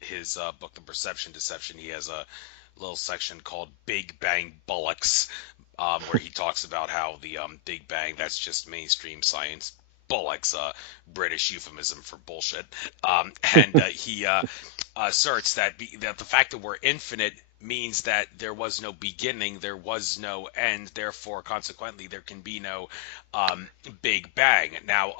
his book, The Perception Deception, he has a little section called Big Bang Bullocks, where he talks about how the Big Bang, that's just mainstream science. Bullocks, British euphemism for bullshit. And he asserts that the fact that we're infinite means that there was no beginning, there was no end, therefore, consequently, there can be no Big Bang. Now,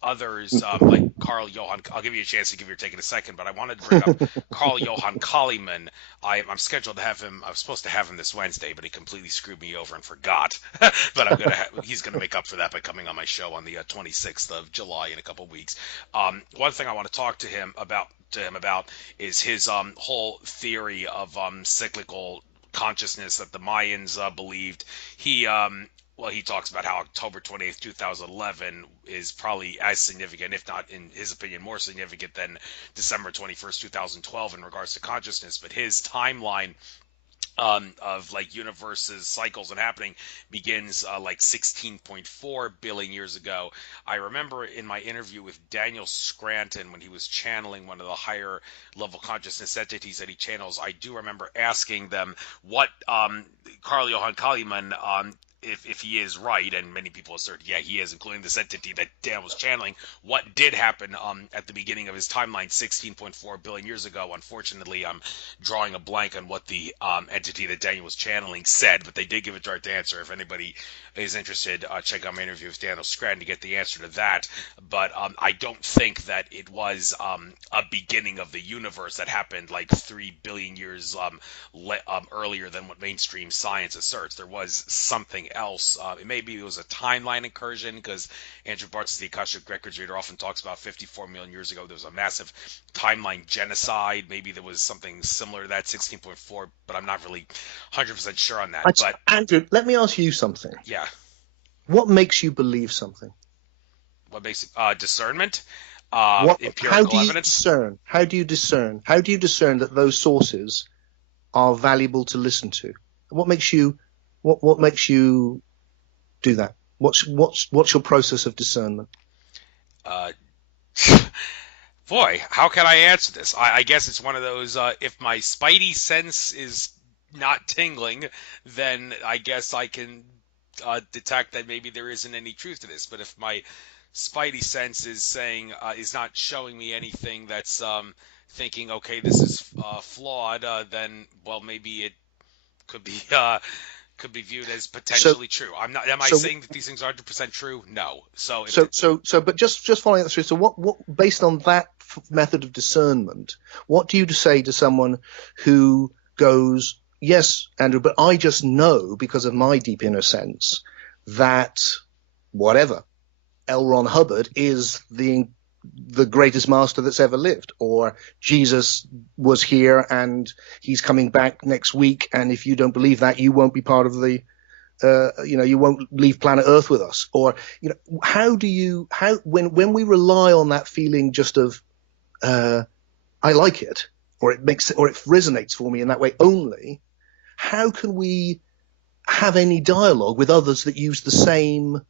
others like Carl Johann, I'll give you a chance to give your take in a second, but I wanted to bring up Carl Johann Kalimann. I'm scheduled to have him. I was supposed to have him this Wednesday, but he completely screwed me over and forgot. But he's gonna make up for that by coming on my show on the 26th of July in a couple weeks. One thing I want to talk to him about is his whole theory of cyclical consciousness that the Mayans believed. He talks about how October 28th, 2011 is probably as significant, if not, in his opinion, more significant than December 21st, 2012 in regards to consciousness. But his timeline of like universes, cycles, and happening begins like 16.4 billion years ago. I remember in my interview with Daniel Scranton, when he was channeling one of the higher level consciousness entities that he channels, I do remember asking them what Carl Johann Kalimann, if he is right, and many people assert, yeah, he is, including this entity that Dan was channeling, what did happen at the beginning of his timeline 16.4 billion years ago. Unfortunately, I'm drawing a blank on what the entity that Daniel was channeling said, but they did give a direct answer. If anybody is interested, check out my interview with Daniel Scranton to get the answer to that. But I don't think that it was a beginning of the universe that happened like 3 billion years earlier than what mainstream science asserts. There was something else. Maybe it was a timeline incursion, because Andrew Bartz, the Akashic Records reader, often talks about 54 million years ago there was a massive timeline genocide. Maybe there was something similar to that, 16.4, but I'm not really 100% sure on that. But Andrew, let me ask you something. Yeah. What makes you believe something? What makes discernment? Empirical evidence? How do you discern? How do you discern that those sources are valuable to listen to? What makes you do that? What's your process of discernment? Boy, how can I answer this? I guess it's one of those, if my spidey sense is not tingling, then I guess I can detect that maybe there isn't any truth to this. But if my spidey sense is saying, is not showing me anything that's thinking, okay, this is flawed, then, well, maybe it could be viewed as potentially true. Am I saying that these things are 100% true? No. But just following that through. So what based on that method of discernment, what do you say to someone who goes, yes, Andrew, but I just know because of my deep inner sense that whatever, L. Ron Hubbard is the greatest master that's ever lived, or Jesus was here and he's coming back next week, and if you don't believe that, you won't be part of the you won't leave planet Earth with us. Or when we rely on that feeling just of I like it, or it resonates for me in that way only, how can we have any dialogue with others that use the same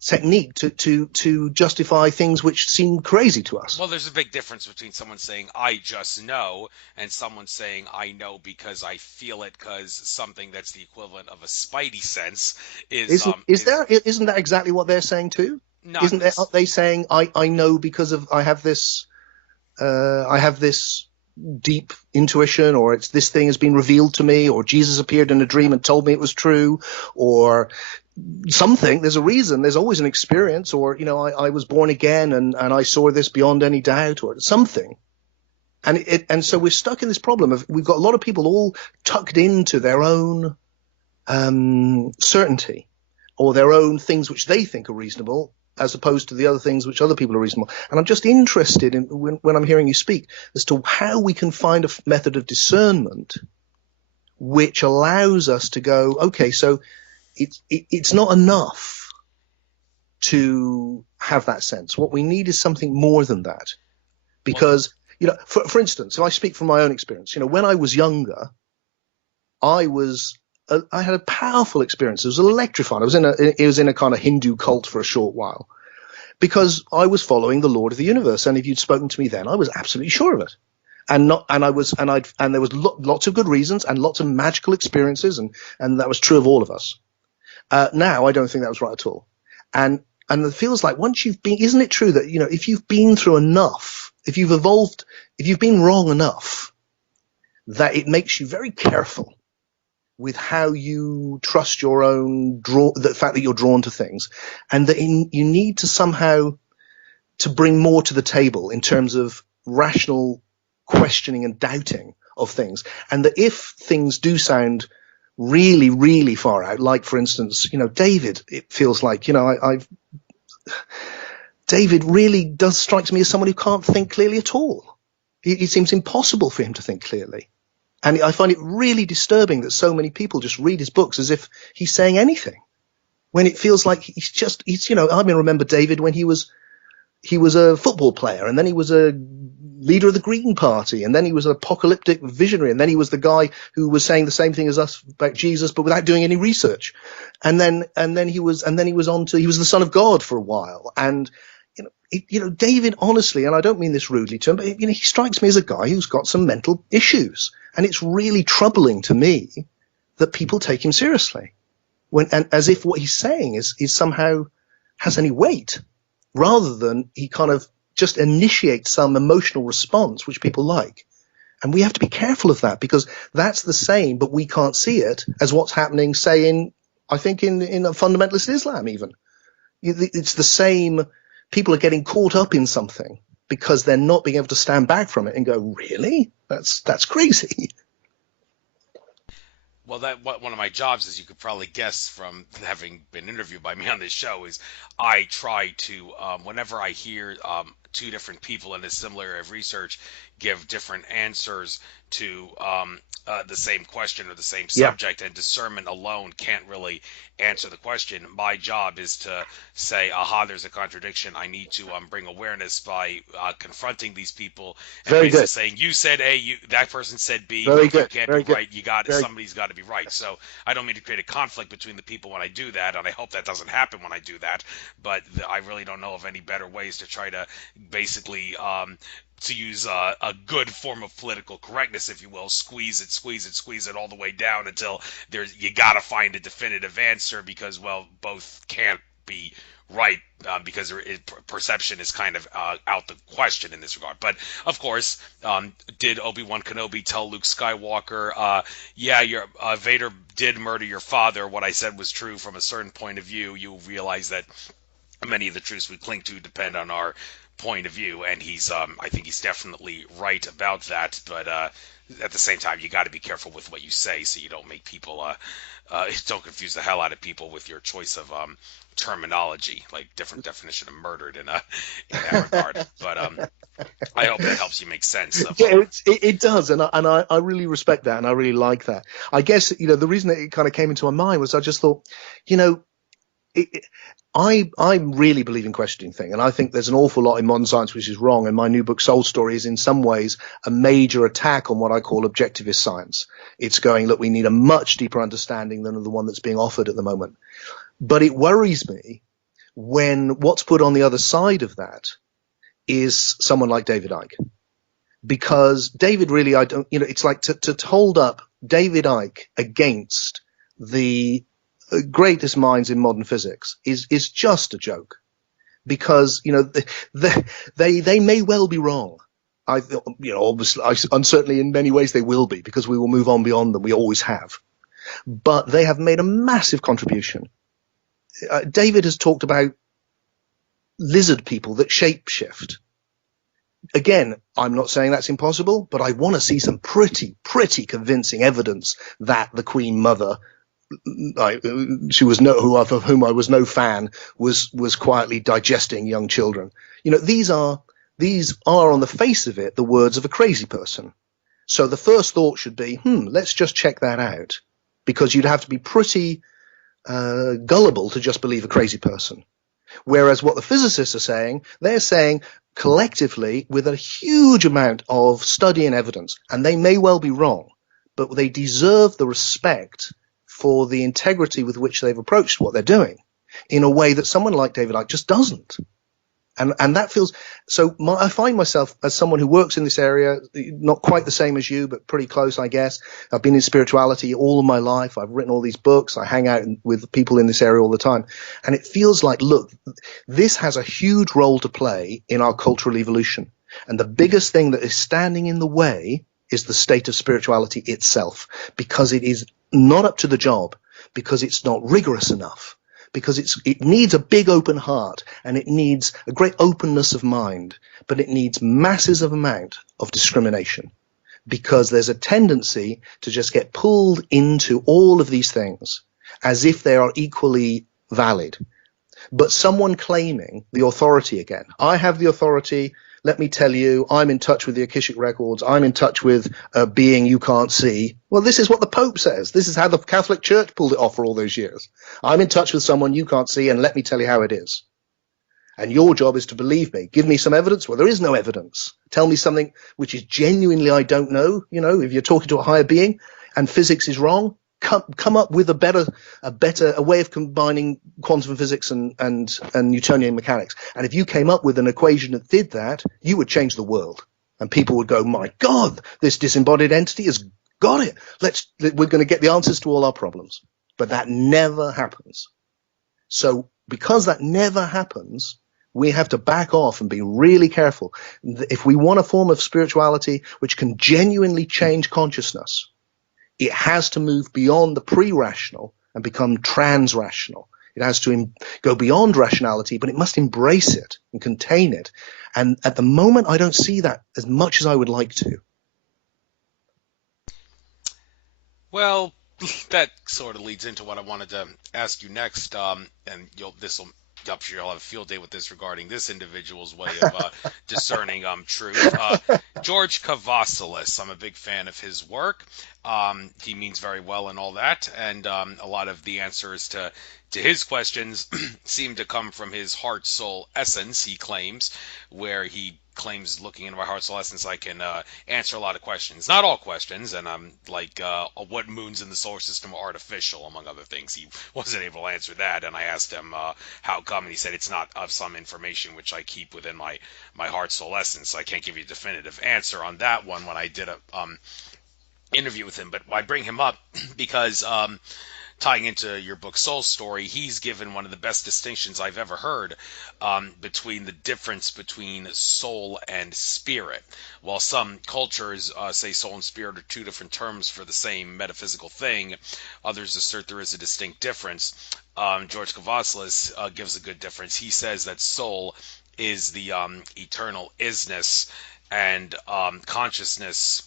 technique to justify things which seem crazy to us? Well, there's a big difference between someone saying I just know and someone saying I know because I feel it, because something that's the equivalent of a spidey sense isn't that exactly what they're saying too? Aren't they saying I know because of I have this deep intuition, or it's this thing has been revealed to me, or Jesus appeared in a dream and told me it was true, or something. There's a reason. There's always an experience, or I was born again and I saw this beyond any doubt, or something. And so we're stuck in this problem of we've got a lot of people all tucked into their own certainty or their own things which they think are reasonable, as opposed to the other things which other people are reasonable. And I'm just interested in, when I'm hearing you speak, as to how we can find a method of discernment which allows us to go, okay, so it's not enough to have that sense. What we need is something more than that. Because, for instance, if I speak from my own experience, when I was younger, I had a powerful experience. It was electrifying. It was in a kind of Hindu cult for a short while, because I was following the Lord of the universe. And if you'd spoken to me then, I was absolutely sure of it. And there was lots of good reasons and lots of magical experiences. And that was true of all of us. Now I don't think that was right at all. And it feels like once you've been, isn't it true that, if you've been through enough, if you've evolved, if you've been wrong enough, that it makes you very careful with how you trust your own the fact that you're drawn to things, and that you need to somehow to bring more to the table in terms of rational questioning and doubting of things. And that if things do sound really, really far out, like, for instance, David, it feels like, David really does strike me as someone who can't think clearly at all. It seems impossible for him to think clearly. And I find it really disturbing that so many people just read his books as if he's saying anything, when it feels like I remember David when he was a football player, and then he was a leader of the Green Party, and then he was an apocalyptic visionary, and then he was the guy who was saying the same thing as us about Jesus, but without doing any research. And then he was the Son of God for a while. And David, honestly, and I don't mean this rudely to him, but he strikes me as a guy who's got some mental issues, and it's really troubling to me that people take him seriously, and as if what he's saying is somehow has any weight, rather than he kind of just initiates some emotional response which people like. And we have to be careful of that, because that's the same, but we can't see it, as what's happening, say, in a fundamentalist Islam even. It's the same. People are getting caught up in something because they're not being able to stand back from it and go, really? That's crazy. Well, one of my jobs, as you could probably guess from having been interviewed by me on this show, is I try to, whenever I hear two different people in a similar area of research give different answers to the same question or the same subject, and discernment alone can't really answer the question. My job is to say, aha, there's a contradiction. I need to bring awareness by confronting these people and Very basically good. saying, you said A, that person said B, Very good. you can't Very be good. right. You got it. Very Somebody's got to be right. So I don't mean to create a conflict between the people when I do that, and I hope that doesn't happen when I do that. But I really don't know of any better ways to try to basically to use a good form of political correctness, if you will, squeeze it all the way down until you got to find a definitive answer, because, well, both can't be right, because perception is kind of out the question in this regard. But of course, did Obi-Wan Kenobi tell Luke Skywalker, Vader did murder your father? What I said was true from a certain point of view. You realize that many of the truths we cling to depend on our point of view, and I think he's definitely right about that. But at the same time, you got to be careful with what you say, so you don't make people don't confuse the hell out of people with your choice of terminology, like different definition of murdered in that regard. But I hope that helps you make sense of it does, and I really respect that, and I really like that. I guess the reason that it kind of came into my mind was I just thought, I really believe in questioning things, and I think there's an awful lot in modern science which is wrong. And my new book, Soul Story, is in some ways a major attack on what I call objectivist science. It's going, look, we need a much deeper understanding than the one that's being offered at the moment. But it worries me when what's put on the other side of that is someone like David Icke. Because David really, it's like to hold up David Icke against the greatest minds in modern physics is just a joke, because they may well be wrong. Obviously, and certainly in many ways they will be, because we will move on beyond them. We always have, but they have made a massive contribution. David has talked about lizard people that shapeshift. Again, I'm not saying that's impossible, but I want to see some pretty convincing evidence that the Queen Mother she was of whom I was no fan, was quietly digesting young children. These are on the face of it the words of a crazy person. So the first thought should be, let's just check that out, because you'd have to be pretty gullible to just believe a crazy person. Whereas what the physicists are saying, they're saying collectively with a huge amount of study and evidence, and they may well be wrong, but they deserve the respect for the integrity with which they've approached what they're doing in a way that someone like David Icke just doesn't. And that feels so. I find myself as someone who works in this area, not quite the same as you, but pretty close, I guess. I've been in spirituality all of my life. I've written all these books. I hang out with people in this area all the time. And it feels like, look, this has a huge role to play in our cultural evolution. And the biggest thing that is standing in the way is the state of spirituality itself, because it is not up to the job, because it's not rigorous enough, because it needs a big open heart, and it needs a great openness of mind, but it needs masses of amount of discrimination, because there's a tendency to just get pulled into all of these things as if they are equally valid. But someone claiming the authority again, I have the authority, let me tell you, I'm in touch with the Akashic records, I'm in touch with a being you can't see. Well, this is what the Pope says. This is how the Catholic Church pulled it off for all those years. I'm in touch with someone you can't see, and let me tell you how it is. And your job is to believe me. Give me some evidence. Well, there is no evidence. Tell me something which is genuinely I don't know. You know, if you're talking to a higher being and physics is wrong, come up with a better way of combining quantum physics and Newtonian mechanics. And if you came up with an equation that did that, you would change the world. And people would go, my God, this disembodied entity has got it. We're going to get the answers to all our problems. But that never happens. So because that never happens, we have to back off and be really careful. If we want a form of spirituality which can genuinely change consciousness, it has to move beyond the pre-rational and become trans-rational. It has to go beyond rationality, but it must embrace it and contain it. And at the moment, I don't see that as much as I would like to. Well, that sort of leads into what I wanted to ask you next, and I'm sure you'll have a field day with this regarding this individual's way of discerning truth. George Kavassilis, I'm a big fan of his work. He means very well and all that, and a lot of the answers to his questions seem to come from his heart soul essence, he claims, where he claims looking into my heart soul essence I can answer a lot of questions. Not all questions, and I'm like what moons in the solar system are artificial, among other things. He wasn't able to answer that, and I asked him how come, and he said it's not of some information which I keep within my heart soul essence, so I can't give you a definitive answer on that one when I did a interview with him. But I bring him up because tying into your book Soul Story, he's given one of the best distinctions I've ever heard between the difference between soul and spirit. While some cultures say soul and spirit are two different terms for the same metaphysical thing, others assert there is a distinct difference. George Kavassilis gives a good difference. He says that soul is the eternal isness, and consciousness,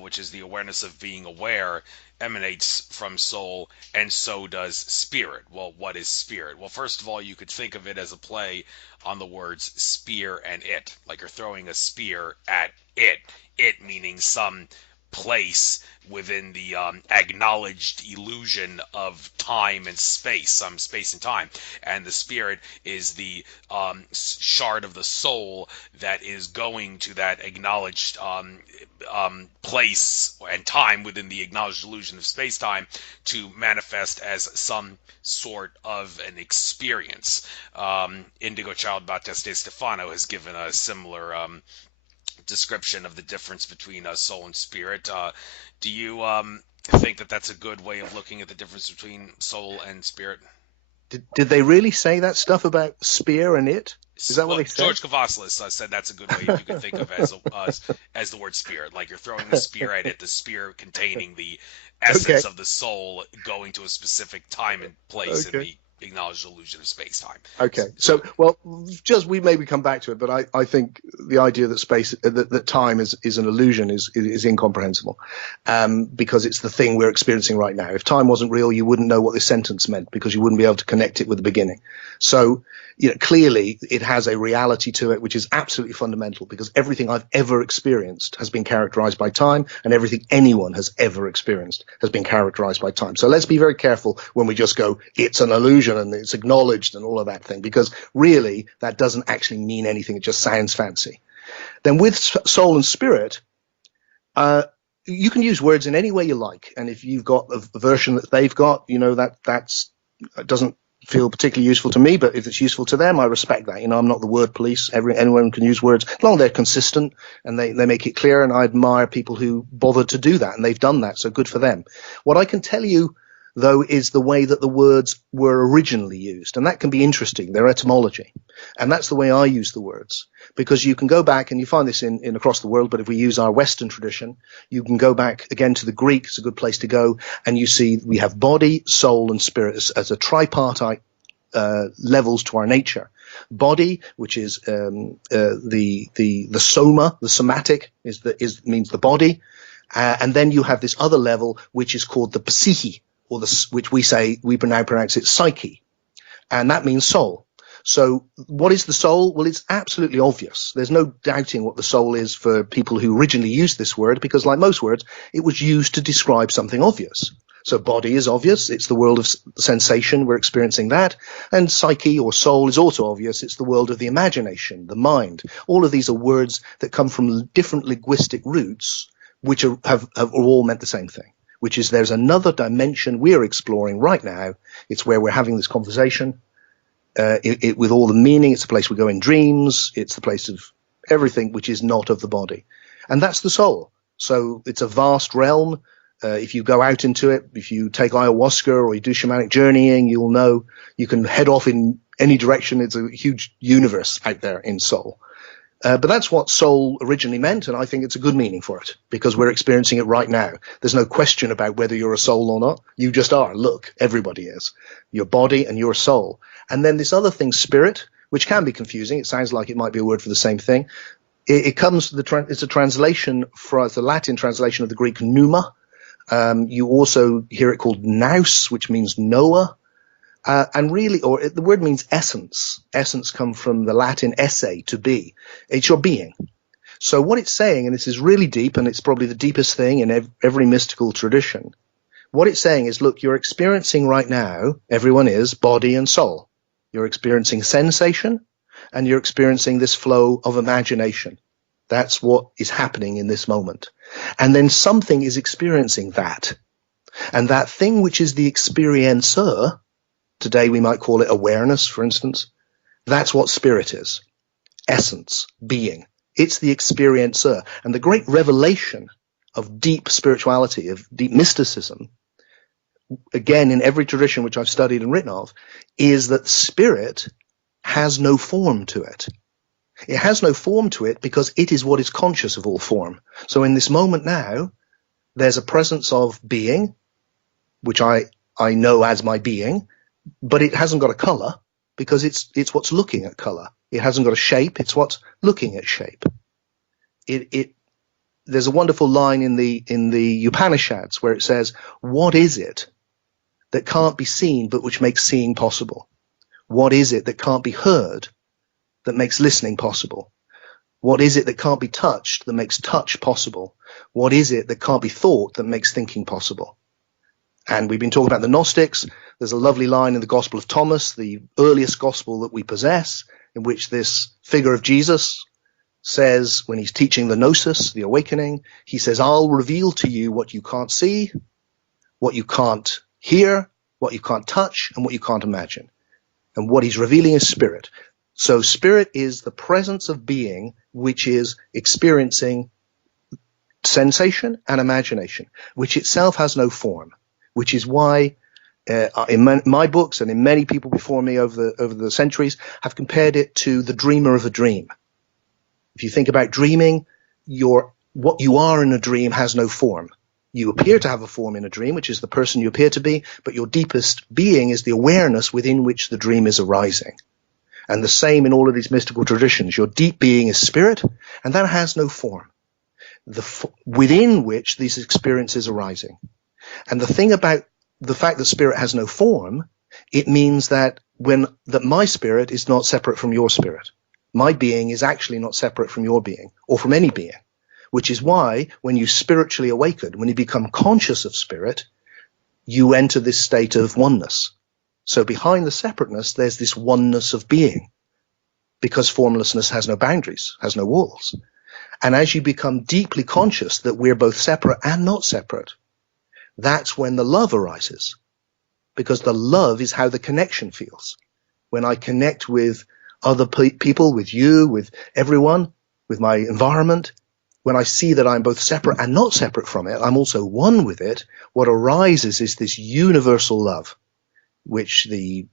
which is the awareness of being aware, emanates from soul, and so does spirit. Well, what is spirit? Well, first of all, you could think of it as a play on the words spear and it, like you're throwing a spear at it. It meaning some place within the acknowledged illusion of time and space, some space and time. And the spirit is the shard of the soul that is going to that acknowledged place and time within the acknowledged illusion of space-time to manifest as some sort of an experience. Indigo Child Battista Stefano has given a similar description of the difference between soul and spirit. Do you think that that's a good way of looking at the difference between soul and spirit? Did they really say that stuff about spear and it? Is that what they said? George Kavassilis said that's a good way if you could think of as the word spirit, like you're throwing the spear at it, the spear containing the essence of the soul going to a specific time and place in the acknowledged illusion of space-time. Okay, So so well, just we maybe come back to it, but I think the idea that space that time is an illusion is incomprehensible, because it's the thing we're experiencing right now. If time wasn't real, you wouldn't know what this sentence meant because you wouldn't be able to connect it with the beginning. So clearly it has a reality to it which is absolutely fundamental, because everything I've ever experienced has been characterized by time, and everything anyone has ever experienced has been characterized by time. So let's be very careful when we just go, it's an illusion and it's acknowledged and all of that thing, because really that doesn't actually mean anything. It just sounds fancy. Then with soul and spirit, you can use words in any way you like. And if you've got a version that they've got, that's doesn't feel particularly useful to me, but if it's useful to them, I respect that. I'm not the word police. Anyone can use words as long as they're consistent and they make it clear. And I admire people who bother to do that, and they've done that. So good for them. What I can tell you, though, is the way that the words were originally used. And that can be interesting, their etymology. And that's the way I use the words, because you can go back, and you find this in across the world, but if we use our Western tradition, you can go back again to the Greek. It's a good place to go. And you see we have body, soul, and spirit as a tripartite levels to our nature. Body, which is the soma, the somatic, means the body. And then you have this other level, which is called the psyche, or which we now pronounce it psyche, and that means soul. So what is the soul? Well, it's absolutely obvious. There's no doubting what the soul is for people who originally used this word, because like most words, it was used to describe something obvious. So body is obvious. It's the world of sensation. We're experiencing that. And psyche or soul is also obvious. It's the world of the imagination, the mind. All of these are words that come from different linguistic roots, which have all meant the same thing, which is there's another dimension we're exploring right now. It's where we're having this conversation with all the meaning. It's the place we go in dreams. It's the place of everything which is not of the body. And that's the soul. So it's a vast realm. If you go out into it, if you take ayahuasca or you do shamanic journeying, you'll know you can head off in any direction. It's a huge universe out there in soul. But that's what soul originally meant, and I think it's a good meaning for it, because we're experiencing it right now. There's no question about whether you're a soul or not. You just are. Look, everybody is. Your body and your soul. And then this other thing, spirit, which can be confusing. It sounds like it might be a word for the same thing. It comes, it's a translation from the Latin translation of the Greek pneuma. You also hear it called nous, which means knower. And really, the word means essence. Essence comes from the Latin esse, to be. It's your being. So what it's saying, and this is really deep, and it's probably the deepest thing in every mystical tradition, what it's saying is, look, you're experiencing right now, everyone is, body and soul. You're experiencing sensation, and you're experiencing this flow of imagination. That's what is happening in this moment. And then something is experiencing that. And that thing which is the experiencer, today we might call it awareness, for instance. That's what spirit is. Essence, being. It's the experiencer. And the great revelation of deep spirituality, of deep mysticism, again, in every tradition which I've studied and written of, is that spirit has no form to it. It has no form to it because it is what is conscious of all form. So in this moment now, there's a presence of being, which I know as my being, but it hasn't got a color because it's what's looking at color. It hasn't got a shape. It's what's looking at shape. There's a wonderful line in the Upanishads where it says, what is it that can't be seen but which makes seeing possible? What is it that can't be heard that makes listening possible? What is it that can't be touched that makes touch possible? What is it that can't be thought that makes thinking possible? And we've been talking about the Gnostics. There's a lovely line in the Gospel of Thomas, the earliest gospel that we possess, in which this figure of Jesus says, when he's teaching the gnosis, the awakening, he says, I'll reveal to you what you can't see, what you can't hear, what you can't touch, and what you can't imagine. And what he's revealing is spirit. So spirit is the presence of being which is experiencing sensation and imagination, which itself has no form, which is why in my books and in many people before me over the centuries have compared it to the dreamer of a dream. If you think about dreaming, what you are in a dream has no form. You appear to have a form in a dream, which is the person you appear to be, but your deepest being is the awareness within which the dream is arising. And the same in all of these mystical traditions. Your deep being is spirit, and that has no form, within which these experiences are arising. And the thing about the fact that spirit has no form, it means that my spirit is not separate from your spirit. My being is actually not separate from your being, or from any being, which is why when you spiritually awaken, when you become conscious of spirit, you enter this state of oneness. So behind the separateness, there's this oneness of being, because formlessness has no boundaries, has no walls. And as you become deeply conscious that we're both separate and not separate, that's when the love arises, because the love is how the connection feels. When I connect with other people, with you, with everyone, with my environment, when I see that I'm both separate and not separate from it, I'm also one with it, what arises is this universal love, which the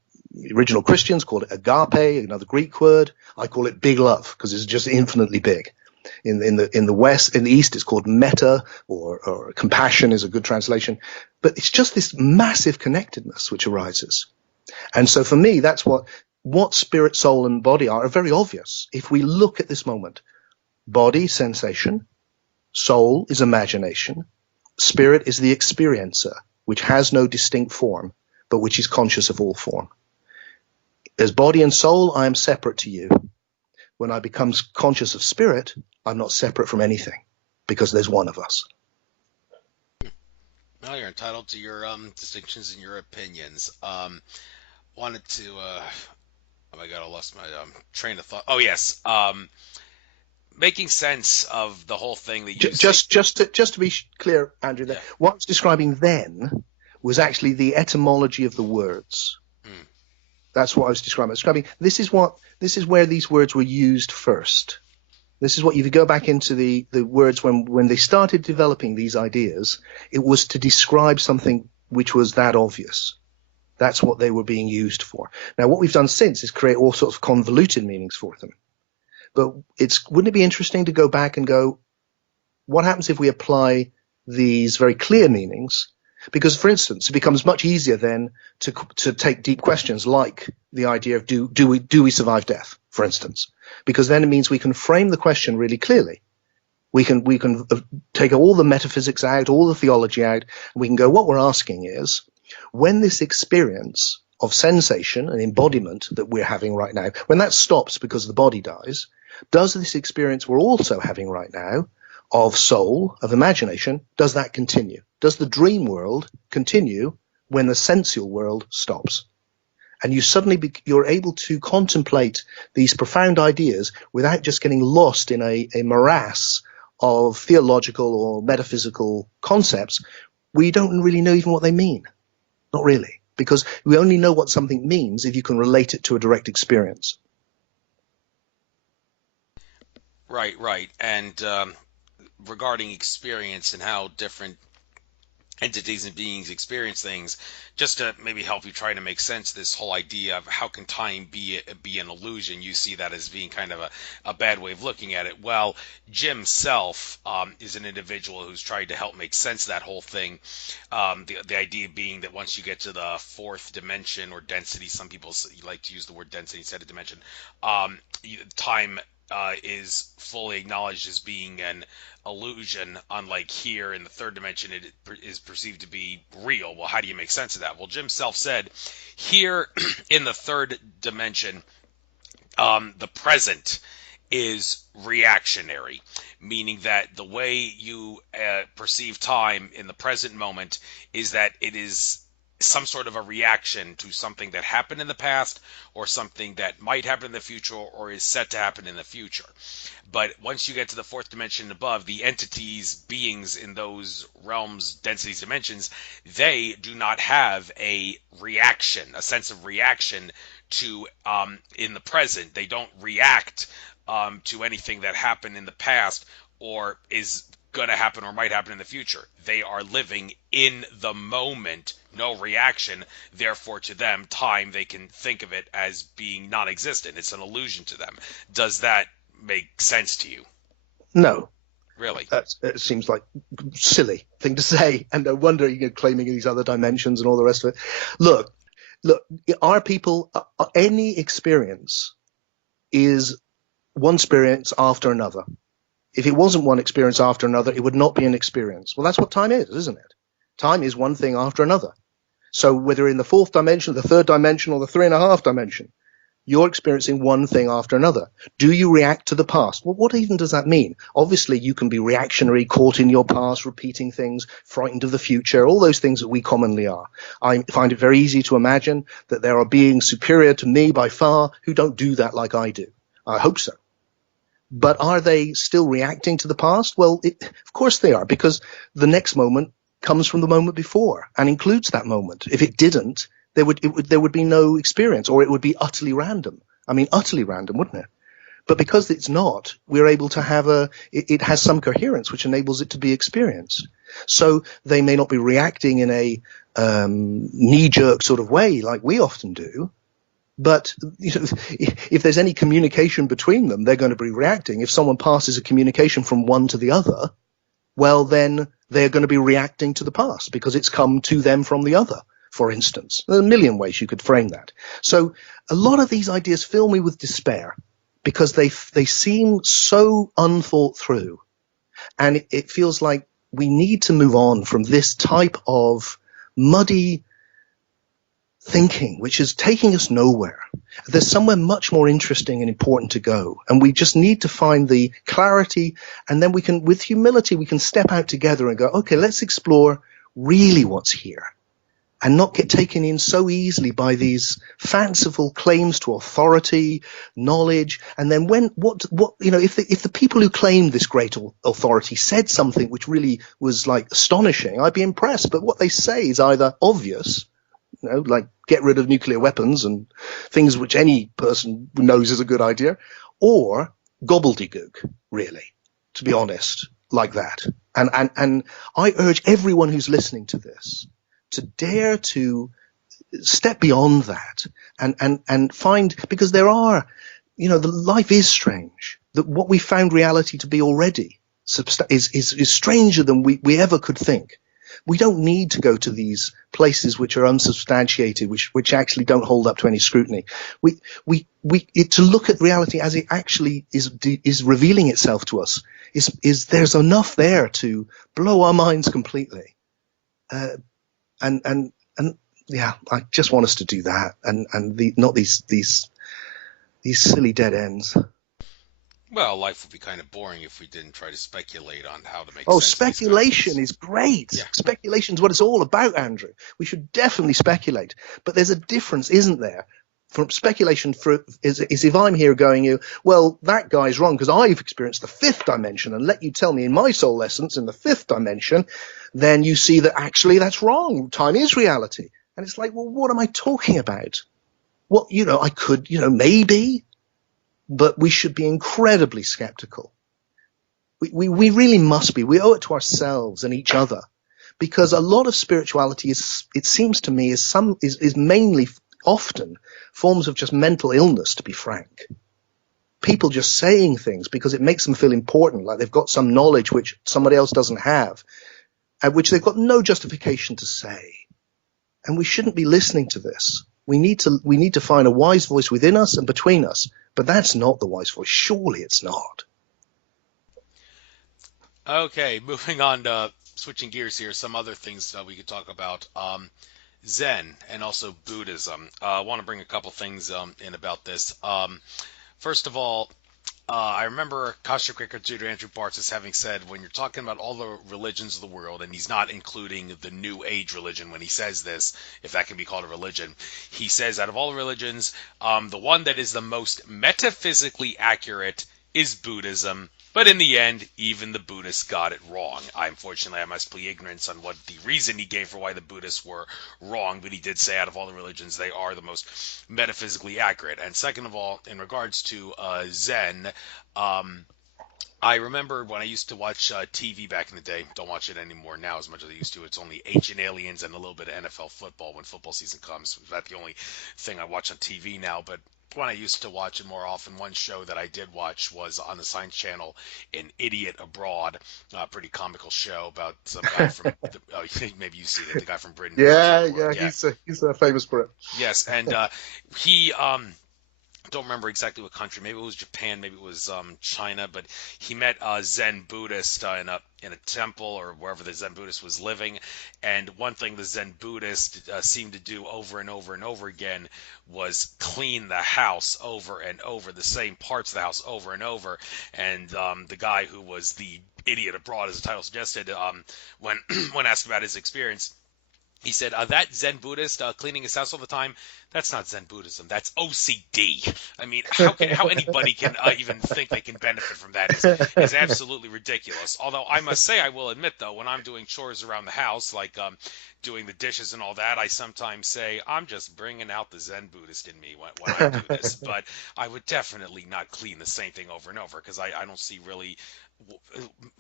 original Christians called it agape, another Greek word. I call it big love because it's just infinitely big. In the West, in the East, it's called metta, or compassion is a good translation. But it's just this massive connectedness which arises. And so for me, that's what spirit, soul, and body are very obvious. If we look at this moment, body, sensation, soul is imagination, spirit is the experiencer, which has no distinct form, but which is conscious of all form. As body and soul, I am separate to you. When I become conscious of spirit, I'm not separate from anything, because there's one of us. Well, you're entitled to your distinctions and your opinions. Wanted to. Oh my God, I lost my train of thought. Oh yes. Making sense of the whole thing that you just to be clear, Andrew, yeah. What I was describing then was actually the etymology of the words. That's what I was describing. This is where these words were used first. This is what, if you go back into the words when they started developing these ideas, it was to describe something which was that obvious. That's what they were being used for. Now, what we've done since is create all sorts of convoluted meanings for them. But wouldn't it be interesting to go back and go, what happens if we apply these very clear meanings? Because, for instance, it becomes much easier then to take deep questions like the idea of do we survive death, for instance, because then it means we can frame the question really clearly. We can take all the metaphysics out, all the theology out, and we can go, what we're asking is, when this experience of sensation and embodiment that we're having right now, when that stops because the body dies, does this experience we're also having right now of soul, of imagination, does that continue? Does the dream world continue when the sensual world stops? And you suddenly you're able to contemplate these profound ideas without just getting lost in a morass of theological or metaphysical concepts. We don't really know even what they mean. Not really, because we only know what something means if you can relate it to a direct experience. Right. And regarding experience and how different entities and beings experience things, just to maybe help you try to make sense of this whole idea of how can time be an illusion. You see that as being kind of a bad way of looking at it. Well, Jim Self is an individual who's tried to help make sense of that whole thing. The idea being that once you get to the fourth dimension or density, some people like to use the word density instead of dimension, time is fully acknowledged as being an illusion, unlike here in the third dimension it is perceived to be real. Well, how do you make sense of that? Well, Jim Self said here in the third dimension, the present is reactionary, meaning that the way you perceive time in the present moment is that it is some sort of a reaction to something that happened in the past or something that might happen in the future or is set to happen in the future. But once you get to the fourth dimension above, the entities, beings in those realms, densities, dimensions, they do not have a reaction, a sense of reaction to in the present. They don't react to anything that happened in the past or is going to happen or might happen in the future. They are living in the moment, no reaction. Therefore, to them, time, they can think of it as being non-existent. It's an illusion to them. Does that make sense to you? No. Really? It seems like silly thing to say, and no wonder you're claiming these other dimensions and all the rest of it. Look, look, our people, any experience is one experience after another. If it wasn't one experience after another, it would not be an experience. Well, that's what time is, isn't it? Time is one thing after another. So whether in the fourth dimension, the third dimension, or the 3.5 dimension, you're experiencing one thing after another. Do you react to the past? Well, what even does that mean? Obviously, you can be reactionary, caught in your past, repeating things, frightened of the future, all those things that we commonly are. I find it very easy to imagine that there are beings superior to me by far who don't do that like I do. I hope so. But are they still reacting to the past? Well, of course they are, because the next moment comes from the moment before and includes that moment. If it didn't, there would be no experience, or it would be utterly random. I mean, utterly random, wouldn't it? But because it's not, we're able to have it has some coherence, which enables it to be experienced. So they may not be reacting in a knee-jerk sort of way like we often do, but if there's any communication between them, they're going to be reacting. If someone passes a communication from one to the other, well, then they're going to be reacting to the past because it's come to them from the other, for instance. There are a million ways you could frame that. So a lot of these ideas fill me with despair because they seem so unthought through. And it feels like we need to move on from this type of muddy thinking, which is taking us nowhere. There's somewhere much more interesting and important to go. And we just need to find the clarity. And then we can, with humility, we can step out together and go, okay, let's explore really what's here and not get taken in so easily by these fanciful claims to authority, knowledge. And then if the people who claimed this great authority said something which really was like astonishing, I'd be impressed. But what they say is either obvious, like get rid of nuclear weapons and things which any person knows is a good idea, or gobbledygook, really, to be honest, like that. And I urge everyone who's listening to this to dare to step beyond that and find, because there are, the life is strange, that what we found reality to be already is stranger than we ever could think. We don't need to go to these places which are unsubstantiated, which actually don't hold up to any scrutiny. To look at reality as it actually is revealing itself to us is there's enough there to blow our minds completely. And yeah, I just want us to do that, and not these silly dead ends. Well, life would be kind of boring if we didn't try to speculate on how to make Oh, sense of these speculation concepts. is great. Yeah. Speculation is what it's all about, Andrew. We should definitely speculate. But there's a difference, isn't there? From speculation is if I'm here going, well, that guy's wrong because I've experienced the fifth dimension, and let you tell me in my soul essence in the fifth dimension, then you see that actually that's wrong. Time is reality. And it's like, well, what am I talking about? What, I could, maybe, but we should be incredibly skeptical. We really must be. We owe it to ourselves and each other, because a lot of spirituality it seems to me, is mainly often forms of just mental illness, to be frank. People just saying things because it makes them feel important, like they've got some knowledge which somebody else doesn't have, and which they've got no justification to say. And we shouldn't be listening to this. We need to find a wise voice within us and between us, but that's not the wise voice. Surely it's not. Okay, moving on to switching gears here. Some other things we could talk about. Zen and also Buddhism. I want to bring a couple things in about this. First of all, I remember Kasha Quaker tutor Andrew Bartz having said, when you're talking about all the religions of the world, and he's not including the New Age religion when he says this, if that can be called a religion, he says out of all the religions, the one that is the most metaphysically accurate is Buddhism. But in the end, even the Buddhists got it wrong. Unfortunately, I must plead ignorance on what the reason he gave for why the Buddhists were wrong, but he did say out of all the religions, they are the most metaphysically accurate. And second of all, in regards to Zen, I remember when I used to watch TV back in the day. Don't watch it anymore now as much as I used to. It's only Ancient Aliens and a little bit of NFL football when football season comes. That's the only thing I watch on TV now. But when I used to watch it more often, one show that I did watch was on the Science Channel, An Idiot Abroad. A pretty comical show about some guy from, maybe you've seen it, the guy from Britain who goes Yeah, around the world. yeah, Yeah. he's famous for it. Yes. And he don't remember exactly what country. Maybe it was Japan. Maybe it was China. But he met a Zen Buddhist in a temple or wherever the Zen Buddhist was living. And one thing the Zen Buddhist seemed to do over and over and over again was clean the house over and over, the same parts of the house over and over. And the guy who was the idiot abroad, as the title suggested, when when asked about his experience, he said, that Zen Buddhist cleaning his house all the time, that's not Zen Buddhism. That's OCD. I mean, how anybody can even think they can benefit from that is absolutely ridiculous. Although I must say, I will admit, though, when I'm doing chores around the house, like doing the dishes and all that, I sometimes say, I'm just bringing out the Zen Buddhist in me when I do this. But I would definitely not clean the same thing over and over because I don't see really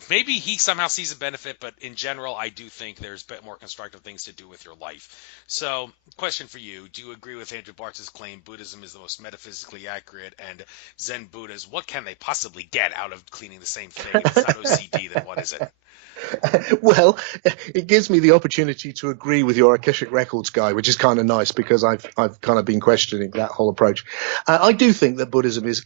maybe he somehow sees a benefit, but in general, I do think there's a bit more constructive things to do with your life. So, question for you: do you agree with Andrew Bartz's claim Buddhism is the most metaphysically accurate, and Zen Buddhas, what can they possibly get out of cleaning the same thing? If it's not OCD, then what is it? Well, it gives me the opportunity to agree with your Akashic Records guy, which is kind of nice because I've kind of been questioning that whole approach. I do think that Buddhism is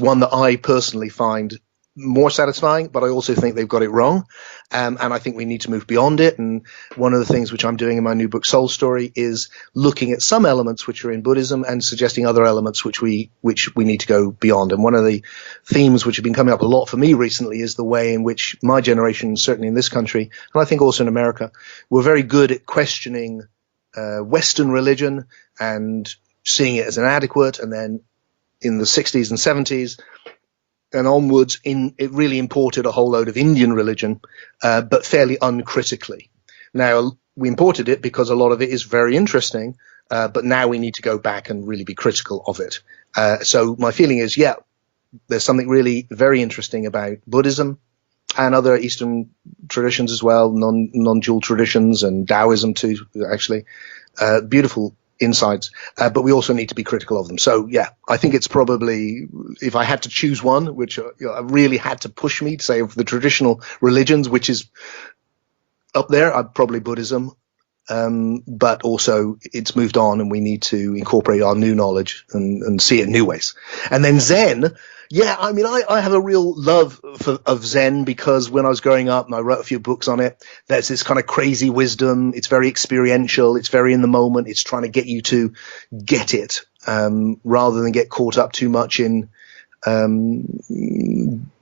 one that I personally find more satisfying, but I also think they've got it wrong. And I think we need to move beyond it. And one of the things which I'm doing in my new book, Soul Story, is looking at some elements which are in Buddhism and suggesting other elements which we need to go beyond. And one of the themes which have been coming up a lot for me recently is the way in which my generation, certainly in this country, and I think also in America, we're very good at questioning Western religion and seeing it as inadequate. And then in the 60s and 70s, and onwards, it really imported a whole load of Indian religion, but fairly uncritically. Now, we imported it because a lot of it is very interesting, but now we need to go back and really be critical of it. So my feeling is, yeah, there's something really very interesting about Buddhism and other Eastern traditions as well, non-dual traditions and Taoism too, actually. Beautiful insights, but we also need to be critical of them. So yeah, I think it's probably, if I had to choose one, which I really had to push me to say of the traditional religions, which is up there, I'd probably Buddhism. But also it's moved on and we need to incorporate our new knowledge and see it in new ways. And then Zen, yeah, I mean, I have a real love of Zen because when I was growing up and I wrote a few books on it, there's this kind of crazy wisdom. It's very experiential. It's very in the moment. It's trying to get you to get it, rather than get caught up too much in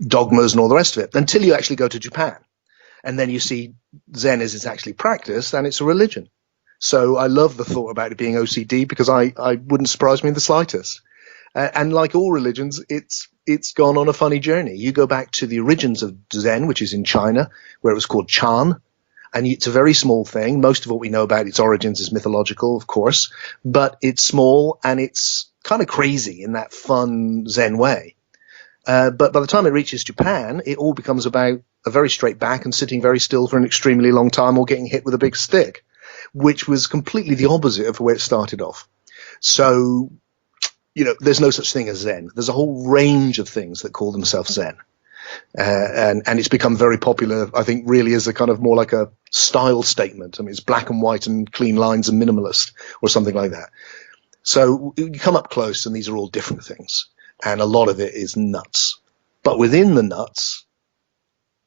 dogmas and all the rest of it until you actually go to Japan. And then you see Zen as it's actually practiced and it's a religion. So I love the thought about it being OCD because I wouldn't surprise me in the slightest. And like all religions, it's gone on a funny journey. You go back to the origins of Zen, which is in China, where it was called Chan, and it's a very small thing. Most of what we know about its origins is mythological, of course, but it's small and it's kind of crazy in that fun Zen way. But by the time it reaches Japan, it all becomes about a very straight back and sitting very still for an extremely long time or getting hit with a big stick, which was completely the opposite of where it started off. So, there's no such thing as Zen. There's a whole range of things that call themselves Zen. And it's become very popular, I think, really as a kind of more like a style statement. I mean, it's black and white and clean lines and minimalist or something like that. So you come up close and these are all different things. And a lot of it is nuts. But within the nuts,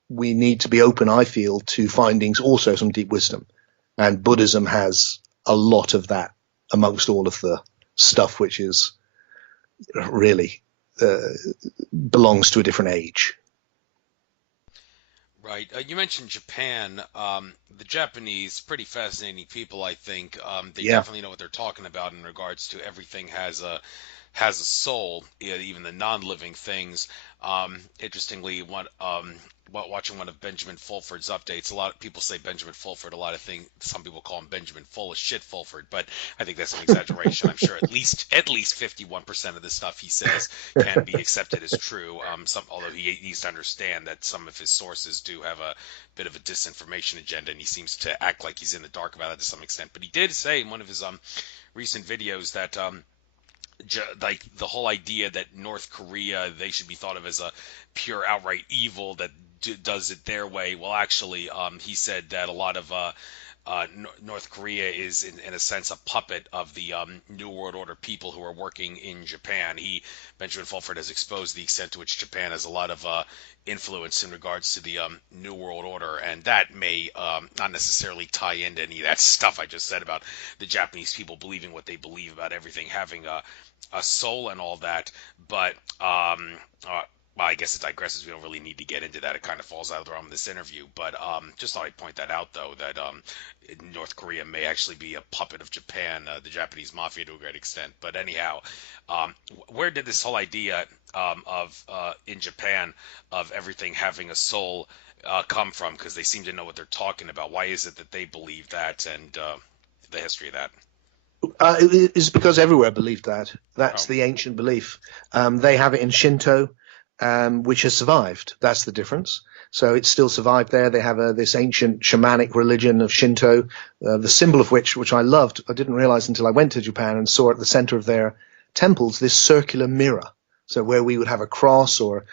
we need to be open, I feel, to findings also some deep wisdom. And Buddhism has a lot of that amongst all of the stuff which is really belongs to a different age. Right. You mentioned Japan. The Japanese, pretty fascinating people, I think. They Yeah. definitely know what they're talking about in regards to everything has a has a soul, even the non-living things. Interestingly, watching one of Benjamin Fulford's updates, a lot of people say Benjamin Fulford, a lot of things. Some people call him Benjamin Full of Shit Fulford, but I think that's an exaggeration. I'm sure at least 51% of the stuff he says can be accepted as true. Although he needs to understand that some of his sources do have a bit of a disinformation agenda, and he seems to act like he's in the dark about it to some extent. But he did say in one of his recent videos that like the whole idea that North Korea, they should be thought of as a pure outright evil that does it their way. Well, actually, he said that a lot of North Korea is, in a sense, a puppet of the New World Order people who are working in Japan. Benjamin Fulford has exposed the extent to which Japan has a lot of influence in regards to the New World Order, and that may not necessarily tie into any of that stuff I just said about the Japanese people believing what they believe about everything having a soul and all that, but well, I guess it digresses. We don't really need to get into that. It kind of falls out of the realm of this interview. But just thought I'd point that out, though, that North Korea may actually be a puppet of Japan, the Japanese mafia to a great extent. But anyhow, where did this whole idea of in Japan of everything having a soul come from? Because they seem to know what they're talking about. Why is it that they believe that, and the history of that? It's because everywhere believed that. That's Oh, the ancient belief. They have it in Shinto, which has survived. That's the difference. So it's still survived there. They have this ancient shamanic religion of Shinto, the symbol of which I loved. I didn't realize until I went to Japan and saw at the center of their temples this circular mirror. So where we would have a cross or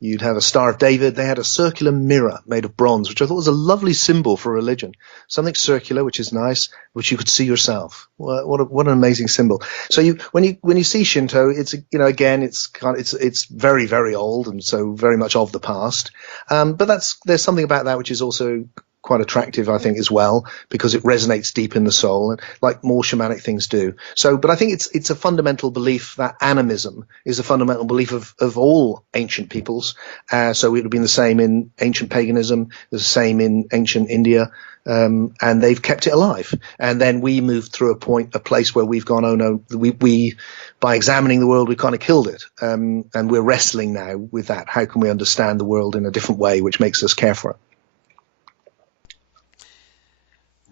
you'd have a Star of David, they had a circular mirror made of bronze, which I thought was a lovely symbol for religion. Something circular, which is nice, which you could see yourself. What an amazing symbol. So when you see Shinto, it's again it's very, very old and so very much of the past. But there's something about that which is also quite attractive, I think, as well, because it resonates deep in the soul, and like more shamanic things do. So, but I think it's a fundamental belief that animism is a fundamental belief of all ancient peoples. So it would have been the same in ancient paganism, the same in ancient India, and they've kept it alive. And then we moved through a place where we've gone, oh no, we by examining the world, we kind of killed it, and we're wrestling now with that. How can we understand the world in a different way, which makes us care for it?